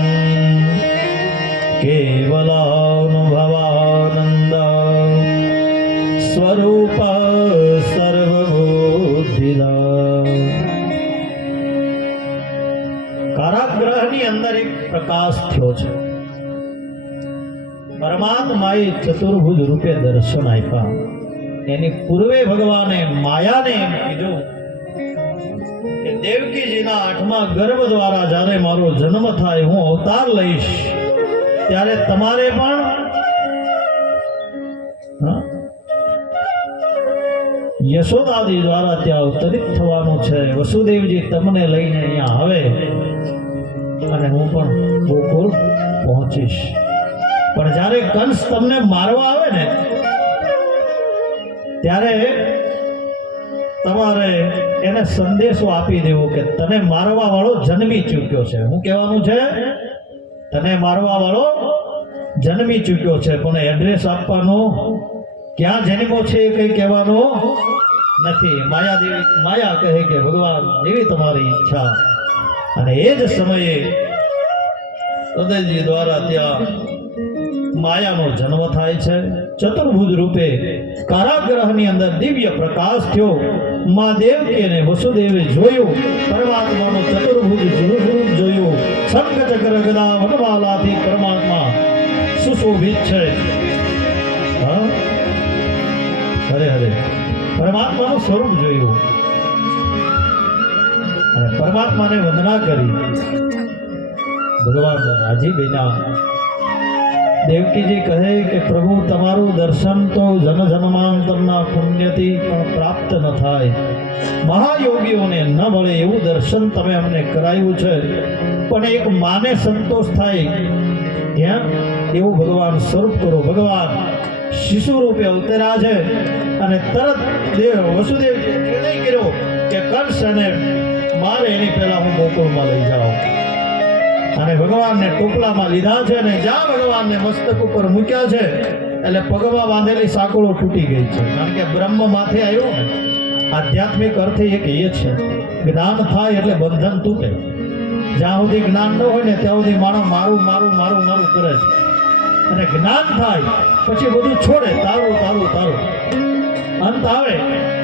કેવલાનુભવાનંદ સ્વરૂપ સર્વબુદ્ધિદા કારાગૃહની ગ્રહની અંદર એક પ્રકાશ થયો છે. પરમાત્માએ ચતુર્ભુજ રૂપે દર્શન આપ્યા. એની પૂર્વે ભગવાને માયાને એમ કીધું કે દેવકીજીના 8મા ગર્ભ દ્વારા જ્યારે મારો જન્મ થાય, હું અવતાર લઈશ, ત્યારે તમારે પણ યશોદાદી દ્વારા ત્યાં અવતરિત થવાનું છે. વસુદેવજી તમને લઈને અહીંયા આવે અને હું પણ ગોકુળ પહોંચીશ. પણ જ્યારે કંસ તમને મારવા આવે ને ત્યારે તમારે એને સંદેશો આપી દેવો કે તને મારવા વાળો જન્મી ચૂક્યો છે. શું કહેવાનું છે? તને મારવા વાળો જન્મી ચૂક્યો છે, પણ એડ્રેસ આપવાનું, ક્યાં જન્મો છે એ કઈ કહેવાનું નથી. માયા કહે કે ભગવાન એવી તમારી ઈચ્છા. અને એ જ સમયે હૃદયજી દ્વારા ત્યાં માયાનો જન્મ થાય છે. ચતુર્ભુજ રૂપે કારાગ્રહની અંદર દિવ્ય પ્રકાશ થયો. મા દેવકી અને વસુદેવે જોયું, પરમાત્માનો ચતુર્ભુજ સ્વરૂપ જોયું. શંખ ચક્ર ગદા વનમાલાથી પરમાત્મા સુશોભિત છે. હરે હરે, પરમાત્માનું સ્વરૂપ જોયું અને પરમાત્માને વંદના કરી. ભગવાન રાજી બન્યા. દેવકીજી કહે કે પ્રભુ તમારું દર્શન તો જન જન્માંતરના પુણ્યથી પણ પ્રાપ્ત ન થાય, મહાયોગીઓને ન મળે એવું દર્શન તમે અમને કરાયું છે, પણ એક માને સંતોષ થાય એવું ભગવાન સ્વરૂપ કરો. ભગવાન શિશુ રૂપે અવતર્યા છે અને તરત વસુદેવજી નિર્ણય કર્યો કે કંસ અને મારે એની પહેલા હું ગોકુળમાં લઈ જાઉં. અને ભગવાનને ટોપલામાં લીધા છે અને જ્યાં ભગવાનને મસ્તક ઉપર મૂક્યા છે એટલે પગમાં બાંધેલી સાંકળો તૂટી ગઈ છે. કારણ કે બ્રહ્મ માથે આવ્યો ને, આધ્યાત્મિક અર્થ એક એ છે, જ્ઞાન થાય એટલે બંધન તૂટે. જ્યાં સુધી જ્ઞાન ન હોય ને ત્યાં સુધી માણસ મારું મારું મારું મારું કરે છે, અને જ્ઞાન થાય પછી બધું છોડે, તારું તારું તારું. અંત આવે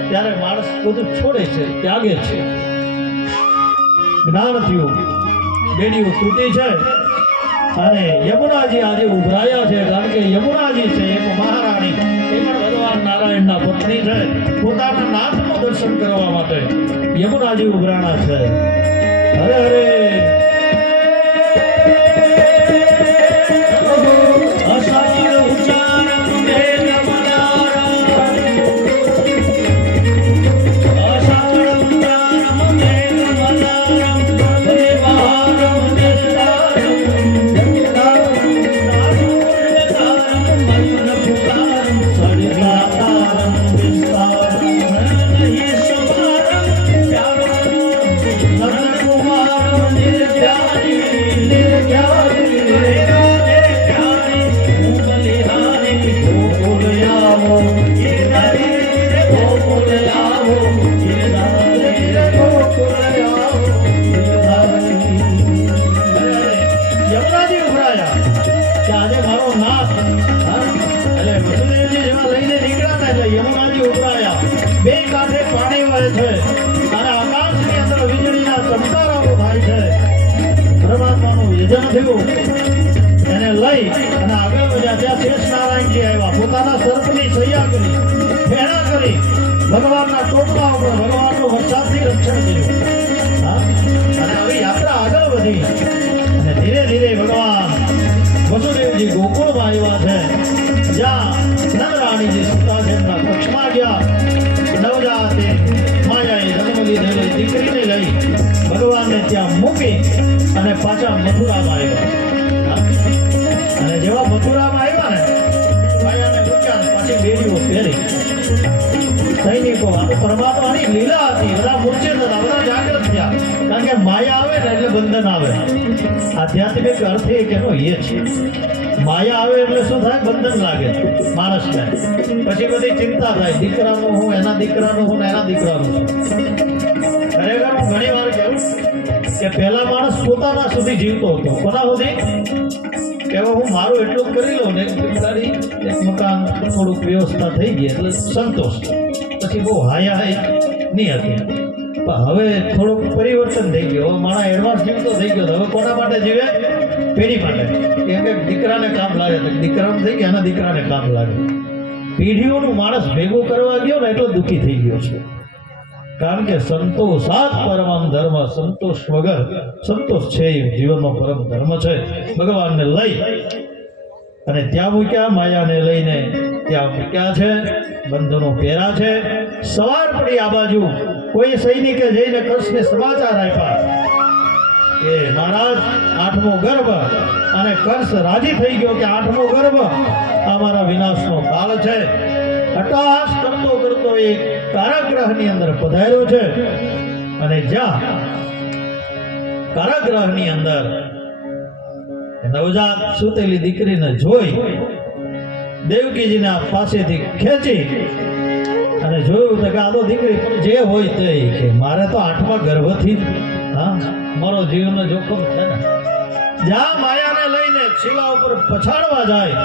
ત્યારે માણસ બધું છોડે છે, ત્યાગે છે. જ્ઞાન થયું, બેડીઓ તૂટી છે અને યમુનાજી આજે ઉભરાયા છે. કારણ કે યમુનાજી છે એક મહારાણી, એ પણ ભગવાન નારાયણના પત્ની છે. પોતાના નાથનું દર્શન કરવા માટે યમુનાજી ઉભરાણા છે. હરે હરે, બે કાંઠે પાણી વહે છે અને આકાશની અંદર વીજળીના ચમકારાઓ થાય છે. પરમાત્માનું વિજન થયું, એને લઈ અને આગળ વધ્યા. ત્યાં શેષ નારાયણજી આવ્યા, પોતાના સર્પની સૈયા કરી, ફેણા કરી, ભગવાનના ટોપલા ઉપર ભગવાનનો વરસાદથી રક્ષણ કર્યું. અને આવી યાત્રા આગળ વધી અને ધીરે ધીરે ભગવાન વસુદેવજી ગોકુળમાં આવ્યા છે, જ્યાં નંદરાણીજી સુતા છે એમના કક્ષમાં ગયા. નવજાતે માયાએ જન્મ લીધેલી દીકરીને લઈ ભગવાનને ત્યાં મૂકી અને પાછા મથુરામાં આવ્યા. અને જેવા મથુરામાં આવ્યા ને, માયાને મૂક્યા પાછી બેડીઓ પહેરી. સૈનિકો, આ તો પરમાત્માની લીલા હતી. બધા મૂર્છિત હતા, બધા જાગૃત થયા. કારણ કે માયા આવે ને એટલે બંધન આવે. આધ્યાત્મિક અર્થ એ કેનો એ છે. માયા આવે એટલે શું થાય? બંધન લાગે માણસને. પછી બધી ચિંતા થાય, દીકરાનું હું, એના દીકરાનું હું, એના દીકરાનું છું. ખરેખર હું ઘણી વાર કહું કે પહેલા માણસ પોતાના સુધી જીવતો હતો. કોના સુધી? કે હું મારું એટલું જ કરી લઉં ને, એક મકાન થોડુંક વ્યવસ્થા થઈ ગઈ એટલે સંતોષ. પછી બહુ હાયા હાઈ નહીં હતી. પણ હવે થોડુંક પરિવર્તન થઈ ગયું. હવે મારા એડવાન્સ જીવતો થઈ ગયો. હવે કોના માટે જીવે? પેઢી માટે. કેમ કે દીકરાને કામ લાગે તો દીકરાને થઈ ગયા, એના દીકરાને કામ લાગે. પેઢીઓનું માણસ ભેગું કરવા ગયો ને એટલો દુઃખી થઈ ગયો છે. કારણ કે સંતોષાત પરમ ધર્મ, સંતોષ વગર, સંતોષ છે એ જીવનનો પરમ ધર્મ છે. ભગવાનને લઈ અને ત્યાં મૂક્યા, માયાને લઈને ત્યાં મૂક્યા છે, બંધનો પહેરા છે. સવાર પડી આ બાજુ કોઈ સૈનિકે જઈને કંસને સમાચાર આપ્યા કે મહારાજ 8મો ગર્ભ, અને કંસ રાજી થઈ ગયો કે 8મો ગર્ભ અમારા વિનાશનો કાળ છે. હટાશ કરતો કરતો એક કારાગૃહની અંદર પધાર્યો છે, અને જ્યાં કારાગૃહની અંદર નવજાત સુતેલી દીકરીને જોઈ દેવકીજીના પાસેથી ખેંચી અને જોયું તો કે આ તો દીકરી પણ જે હોય તે, કે મારે તો 8મા ગર્ભથી મારો જીવનનો જોખમ છે ને. જ્યાં માયાને લઈને શિલા ઉપર પછાડવા જાય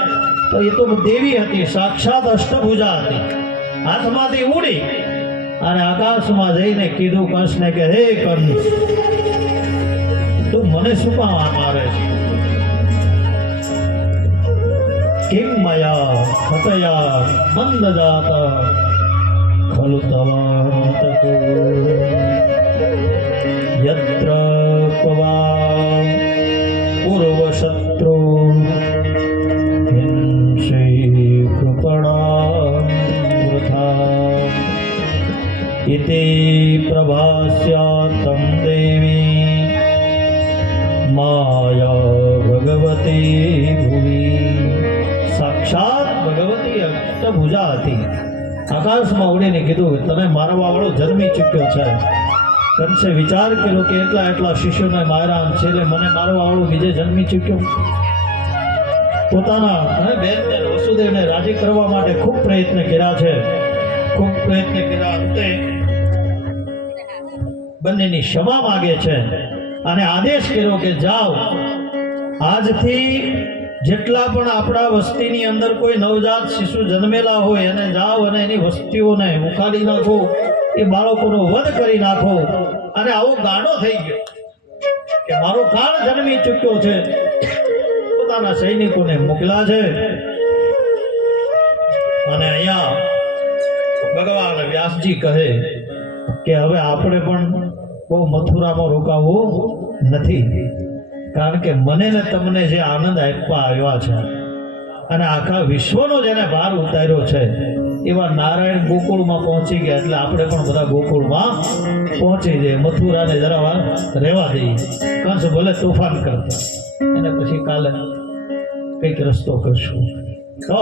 તો એ તો દેવી હતી, સાક્ષાત અષ્ટભુજા હતી. હાથમાંથી ઉડી અને આકાશમાં જઈને કીધું કંસને કે હે કંસ, તું મને શું કામ મારે છે? કિમ મયા હતયા મંદજાત ખલુ તવાંતકો યત્ર પવા પૂર્વશત્રુ હિંસી કૃપણા વૃથા ઇતિ પ્રભાસ્યાતં દેવી માયા ભગવતી ભુવિ. સાક્ષાત ભગવતી અષ્ટભુજા હતી. આકાશમાં ઉડીને કીધું તને મારવા વાળો જન્મી ચૂક્યો છે. કંસે વિચાર કર્યો કે એટલા શિષ્યોને માર્યા, છેલ્લે મને મારવા વાળો બીજે જન્મી ચૂક્યો. પોતાના બેનને વસુદેવને રાજી કરવા માટે ખૂબ પ્રયત્ન કર્યા છે, ખૂબ પ્રયત્ન કર્યા. અંતે બંનેની ક્ષમા માગે છે અને આદેશ કર્યો કે જાઓ, આજથી જેટલા પણ આપણા વસ્તીની અંદર કોઈ નવજાત શિશુ જન્મેલા હોય એને જાઓ અને એની વસ્તીઓને ઉખાડી નાખો, એ બાળકોનો વધ કરી નાખો. અને આવો ગાડો થઈ ગયો કે મારો કાળ જન્મી ચૂક્યો છે. પોતાના સૈનિકોને મોકલા છે. અને અહીંયા ભગવાન વ્યાસજી કહે કે હવે આપણે પણ બહુ મથુરામાં રોકાવું નથી, કારણ કે મને ને તમને જે આનંદ આપવા આવ્યા છે અને આખા વિશ્વનો જેને ભાર ઉતાર્યો છે એવા નારાયણ ગોકુળમાં પહોંચી ગયા, એટલે આપણે પણ બધા ગોકુળમાં પહોંચી જઈએ. મથુરાને જરા વાર રહેવા દઈએ. કંસ ભલે તોફાન કરતો, એને પછી કાલે કંઈક રસ્તો કરશું. તો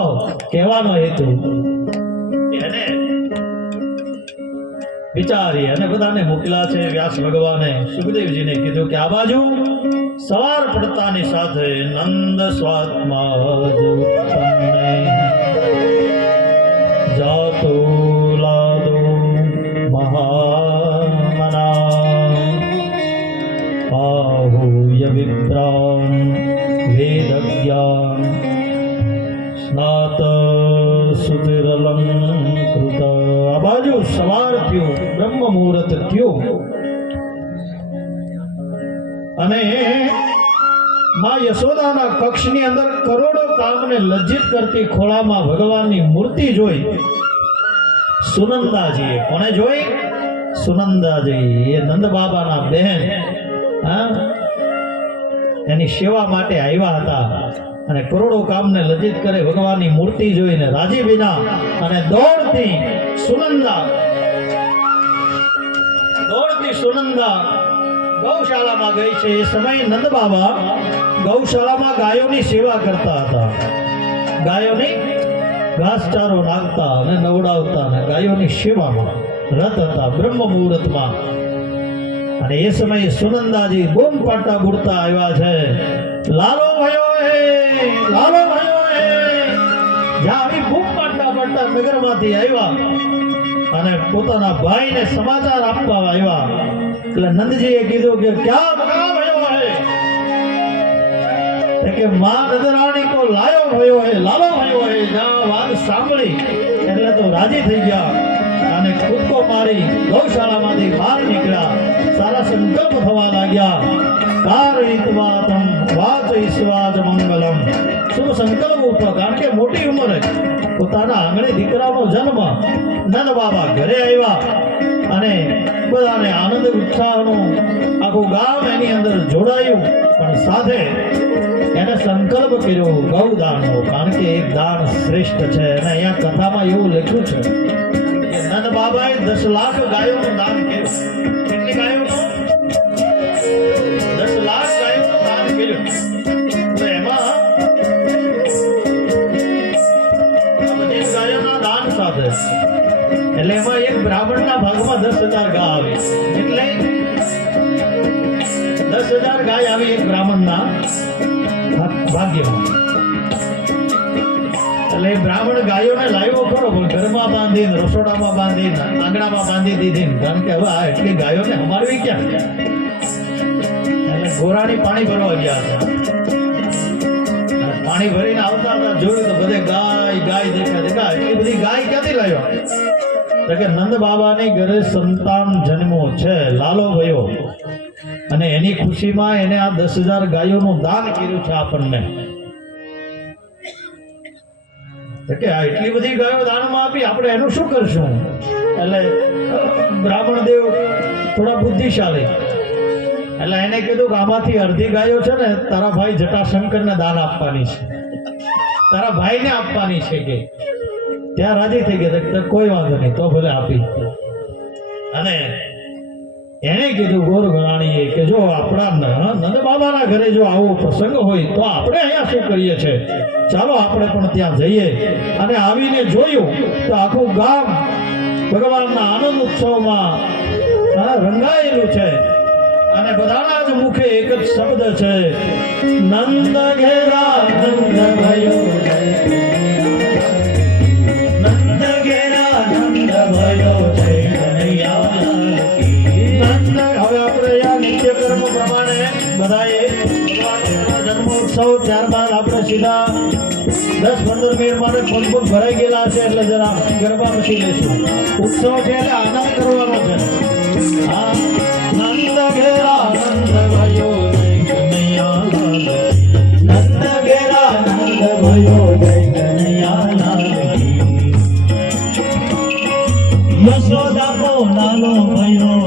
કહેવાનો હેતુ એને વિચારી અને બધાને મોકલા છે. વ્યાસ ભગવાને સુખદેવજીને કીધું કે આ બાજુ સવાર પડતાની સાથે નંદ સ્વાત્મા જાતો લાદો મહામના આહુય વિપ્રામ વેદજ્ઞાન સ્નાત સુતિરલંકૃત. આ બાજુ સવાર થયું, બ્રહ્મ મુહૂર્ત થયું, અને માં યશોદાના કક્ષની અંદર કરોડો કામને લજ્જિત કરતી ખોળામાં ભગવાનની મૂર્તિ જોઈ સુનંદાજીએ. કોને જોઈ? સુનંદાજી, એ નંદ બાબાના બહેન, એની સેવા માટે આવ્યા હતા. અને કરોડો કામને લજ્જિત કરે ભગવાનની મૂર્તિ જોઈને રાજી વિના અને દોડતી સુનંદા ગૌશાળામાં ગઈ છે. એ સમયે નંદ બાબા ગૌશાળામાં ગાયોની સેવા કરતા હતા. ગાયોની ઘાસચારો નાખતા અને નવડાવતા અને ગાયોની સેવામાં રત હતા બ્રહ્મ મુહૂર્તમાં. અને એ સમયે સુનંદાજી બૂમ પાટા બુડતા આવ્યા છે, લાલો ભયો હે, લાલો ભયો હે. જ્યાં આવી બૂમ પાટા પડતા નગરમાંથી આવ્યા અને પોતાના ભાઈને સમાચાર આપવા આવ્યા. એટલે નંદજીએ કીધું કે ક્યાં ભયો હે? કે માં નજરાણી કો લાયો ભયો હે, લાલો ભયો હે. જ્યાં વાત સાંભળી એટલે તો રાજી થઈ ગયા અને કૂદકો મારી ગૌશાળામાંથી બહાર નીકળ્યા. કારયિત્વા તમ વાચયિષ્વા ચ મંગલમ. શુભ સંકલ્પ ઉઠો, કારણ કે મોટી ઉંમરે પોતાના આંગણે દીકરાનો જન્મ. નંદ બાબા ઘરે આવ્યા અને બધાને આનંદ ઉત્સાહનું આખું ગામ એની અંદર જોડાયું, પણ સાથે એને સંકલ્પ કર્યો ગૌદાનનો, કારણ કે એક દાન શ્રેષ્ઠ છે. અને અહીંયા કથામાં એવું લખ્યું છે કે નંદ બાબાએ 10 લાખ ગાયોનું દાન કર્યું. કેટલી ગાયોનું? 10 લાખ ગાયોનું દાન કર્યું. તો એમાં આ બધી ગાયોના દાન સાથે એટલે એમાં એક બ્રાહ્મણના ભાગમાં 10,000 ગાય આવી. એટલે 10,000 ગાય આવી એક બ્રાહ્મણના ભાગ્યમાં. એટલે એ બ્રાહ્મણ ગાયોને લાવ્યો ખરો, પણ ઘરમાં બાંધીને, રસોડામાં બાંધીને, આંગણામાં બાંધી દીધી, કારણ કે હવે આ એટલી ગાયોને અમારવી ક્યાં? એટલે ગોરાણી પાણી ભરવા ગયા હતા. અને પાણી ભરીને આવતા હતા, જોયું તો બધે ગાય ગાય દેખા. એટલી બધી ગાય ક્યાંથી લાવ્યો? તો કે નંદ બાબાની ઘરે સંતાન જન્મો છે, લાલો ભયો, અને એની ખુશીમાં એને આ 10,000 ગાયોનું દાન કર્યું છે આપણને. કે આ એટલી બધી ગાયો દાનમાં આપી, આપણે એનું શું કરશું? એટલે બ્રાહ્મણ દેવ થોડા બુદ્ધિશાળી, એટલે એને કીધું કે આમાંથી અડધી ગાયો છે ને તારા ભાઈ જટાશંકરને દાન આપવાની છે, તારા ભાઈને આપવાની છે. કે ત્યાં રાજી થઈ ગયા, કોઈ વાંધો નહીં, તો ભલે આપી. અને એને કીધું ગોર ગણાણીએ કે જો આપણા નંદ બાબાના ઘરે જો આવો પ્રસંગ હોય તો આપણે અહીંયા શું કરીએ છીએ, ચાલો આપણે પણ ત્યાં જઈએ. અને આવીને જોયું તો આખું ગામ ભગવાનના આનંદ ઉત્સવમાં રંગાયેલું છે. અને બધાના જ મુખે એક જ શબ્દ છે, નંદ ઘેરા નંદ ભયો, નંદ ઘેરા નંદ ભયો જય કનૈયા. હવે આપણે અહીંયા નિત્યકર્મ પ્રમાણે બધાએ જન્મોત્સવ, ત્યારબાદ આપણે સીધા 10-15 મિનિટ માટે પગ ભરાઈ ગયેલા છે, એટલે જરા ગરબા પછી લેશું. ઉત્સવ છે એટલે આનંદ કરવાનો છે. હા, નંદ ઘેરા નંદ ભયો જય કનૈયા લાલ, નંદ ઘેરા નંદ ભયો જય કનૈયા લાલ. યશોદા કો લાલો ભયો,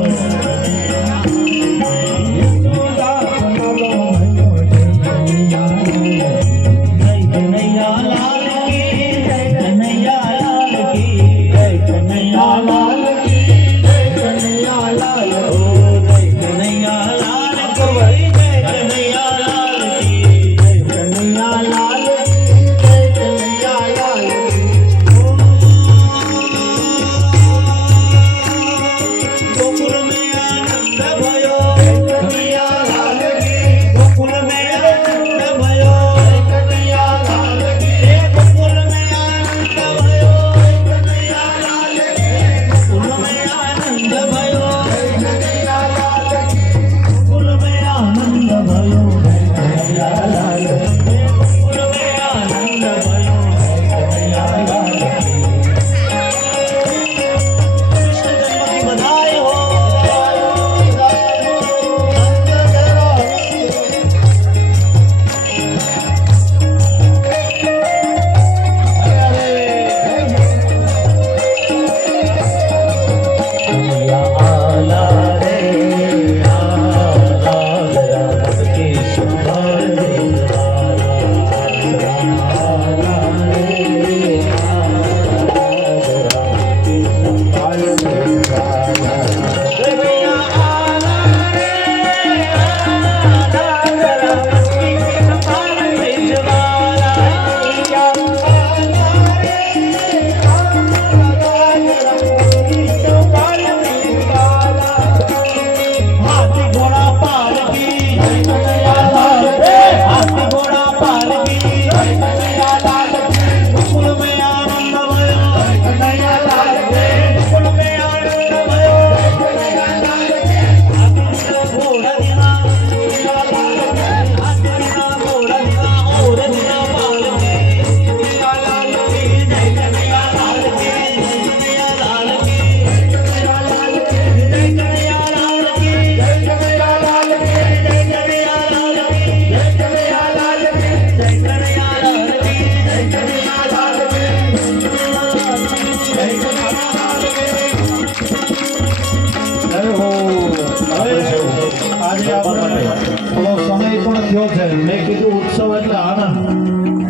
છે. મેં કીધું ઉત્સવ એટલે આનંદ.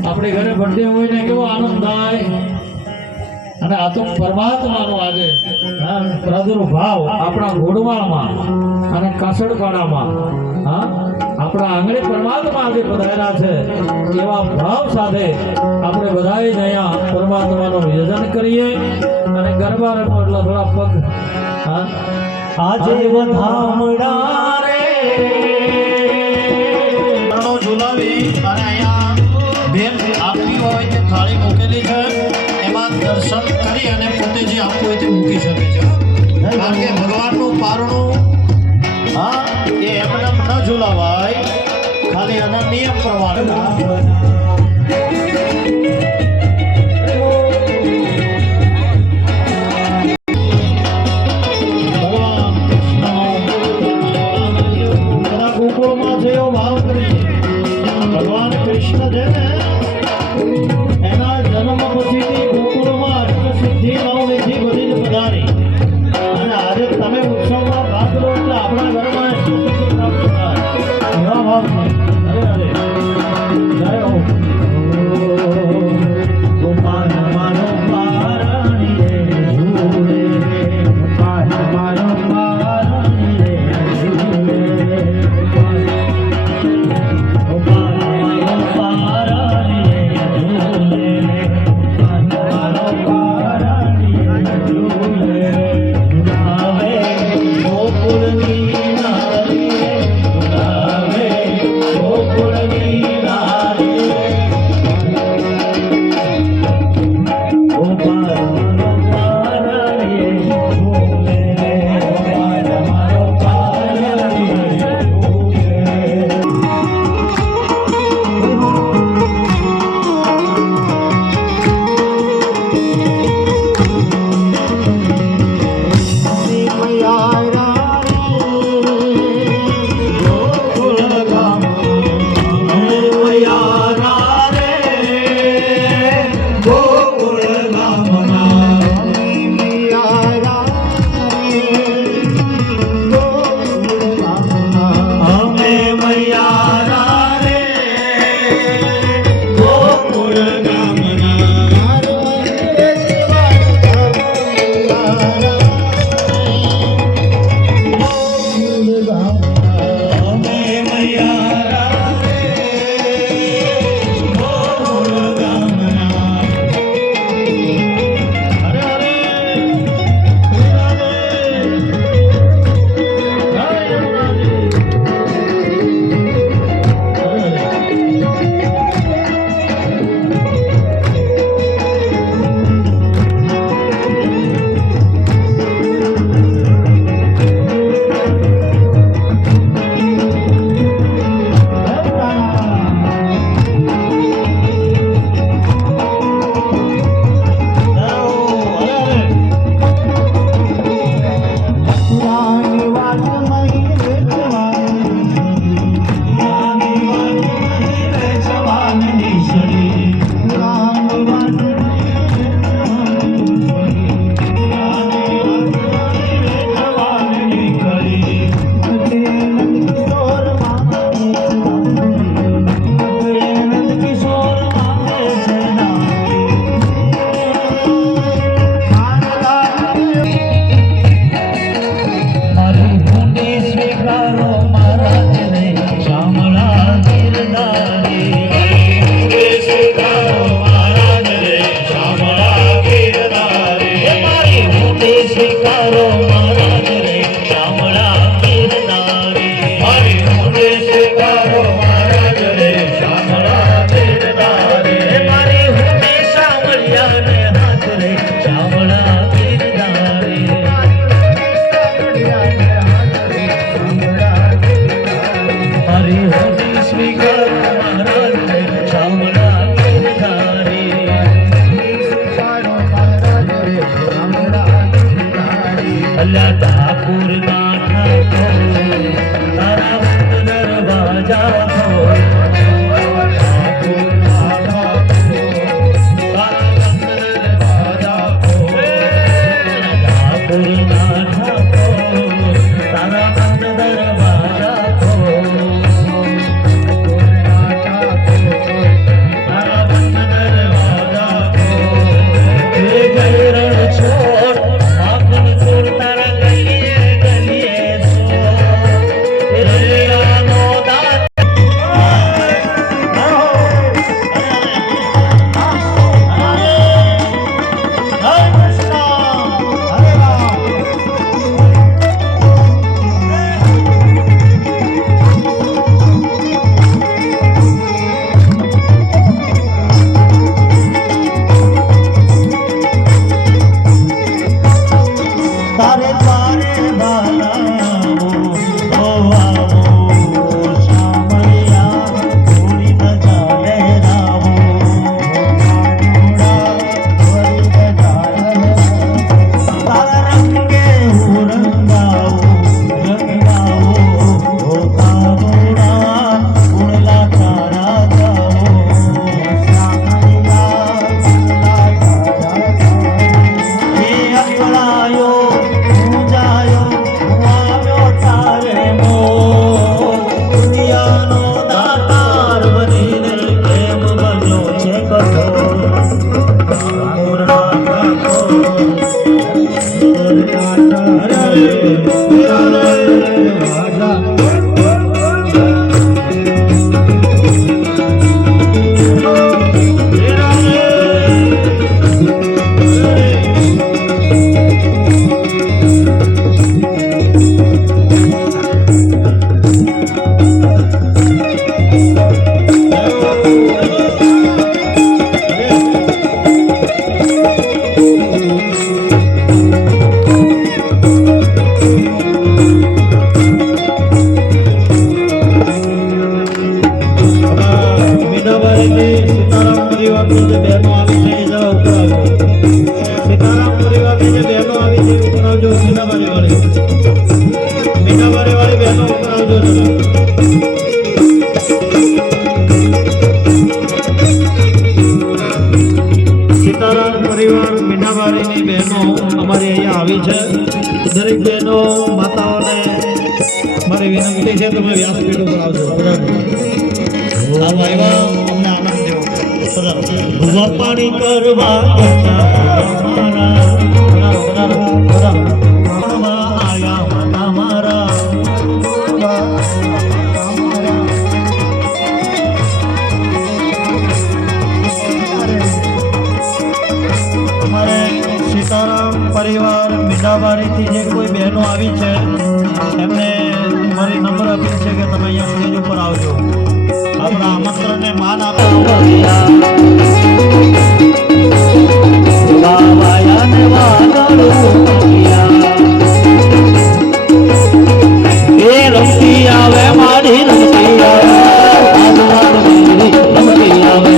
આપણી ઘરે બર્થડે હોય ને કેવો આનંદ થાય. અને આ તો પરમાત્માનો આજે પ્રાદુર્ભાવ આપણા ગોળવાળમાં અને કાસડપાડામાં આપણા આંગણે પરમાત્મા આજે પધાર્યા છે. એવા ભાવ સાથે આપણે બધાએ જ અહીંયા પરમાત્માનું યજન કરીએ અને ગરબા રમો એટલે થોડા પગ આજે વધામણા રે ઝુલાવી અને અહીંયા બેન આપવી હોય તે થાળી મૂકેલી છે. એમાં દર્શન કરી અને પોતે જે આપવું હોય તે મૂકી શકે છે. કારણ કે ભગવાનનું પારણું એ એમને ન ઝુલાવાય, ખાલી એના નિયમ પ્રમાણે. ગોકુળમાં છે એવો ભાવ કરી ભગવાન કૃષ્ણ છે ને એના જન્મ પછીથી ગોકુળમાં અષ્ટસિદ્ધિ નવનિધિ બધી જ પધારી અને આજે તમે ઉત્સવમાં ભાગ લો એટલે આપણા ઘરમાં અષ્ટસિદ્ધિ પ્રાપ્ત થાય એવા ભાવ છે. અરે અરે જય હો. સીતારામ પરિવાર મીનાબારીની બહેનો અમારી અહીંયા આવી છે. દરેક બહેનો માતાઓને મારી વિનંતી છે તમે વ્યાસપીઠ ઉપર આવજો. આવ્યા અમને આનંદ દેવો. વપાણી કરવા આયા મારા અમારે સીતારામ પરિવાર મીઠાબારીથી જે કોઈ બહેનો આવી છે એમને મારી નંબર આપી છે કે તમે અહીંયા સ્ટેજ ઉપર આવજો. આપણા આમંત્રણને માન આપો. રમતી આવે મારી રમતી આવે રમતી આવે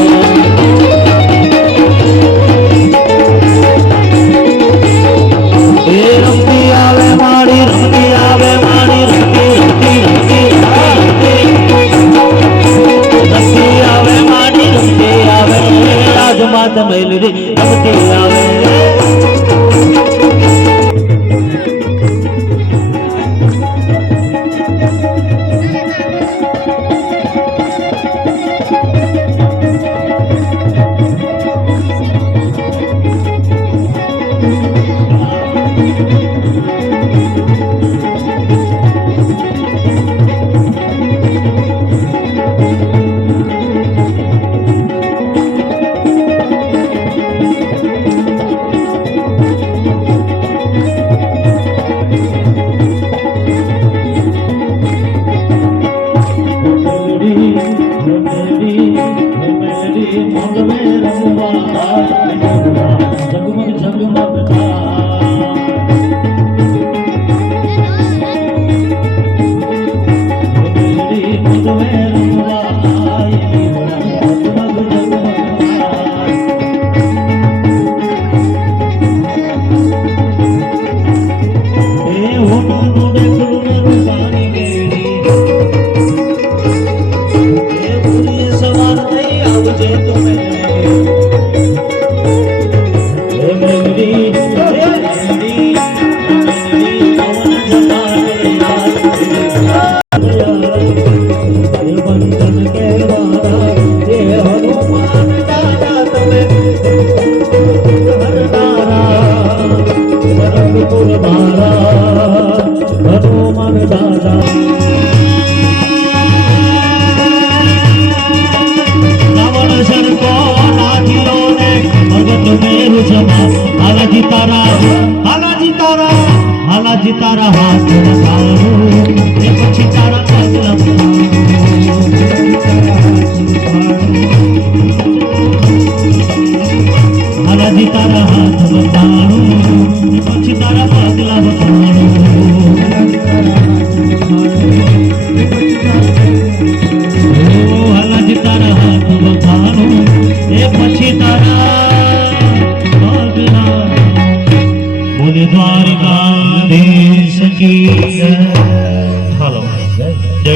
રમતી આવે મારી રમતી આવે મારી રમતી રમતી રમતી રમતી આવે મારી રમતી આવે રાજમાત મેલડી રમતી આવે. હાલાજી તારા હાથ પછી તારા હાલાજી તારા હાથ બતાડું પછી તારા પગલા બતાડું હાલાજી તારા હાથ બતાડું એ પછી તારા બોલે દ્વારિકાધીશ કી જય. હાલો જય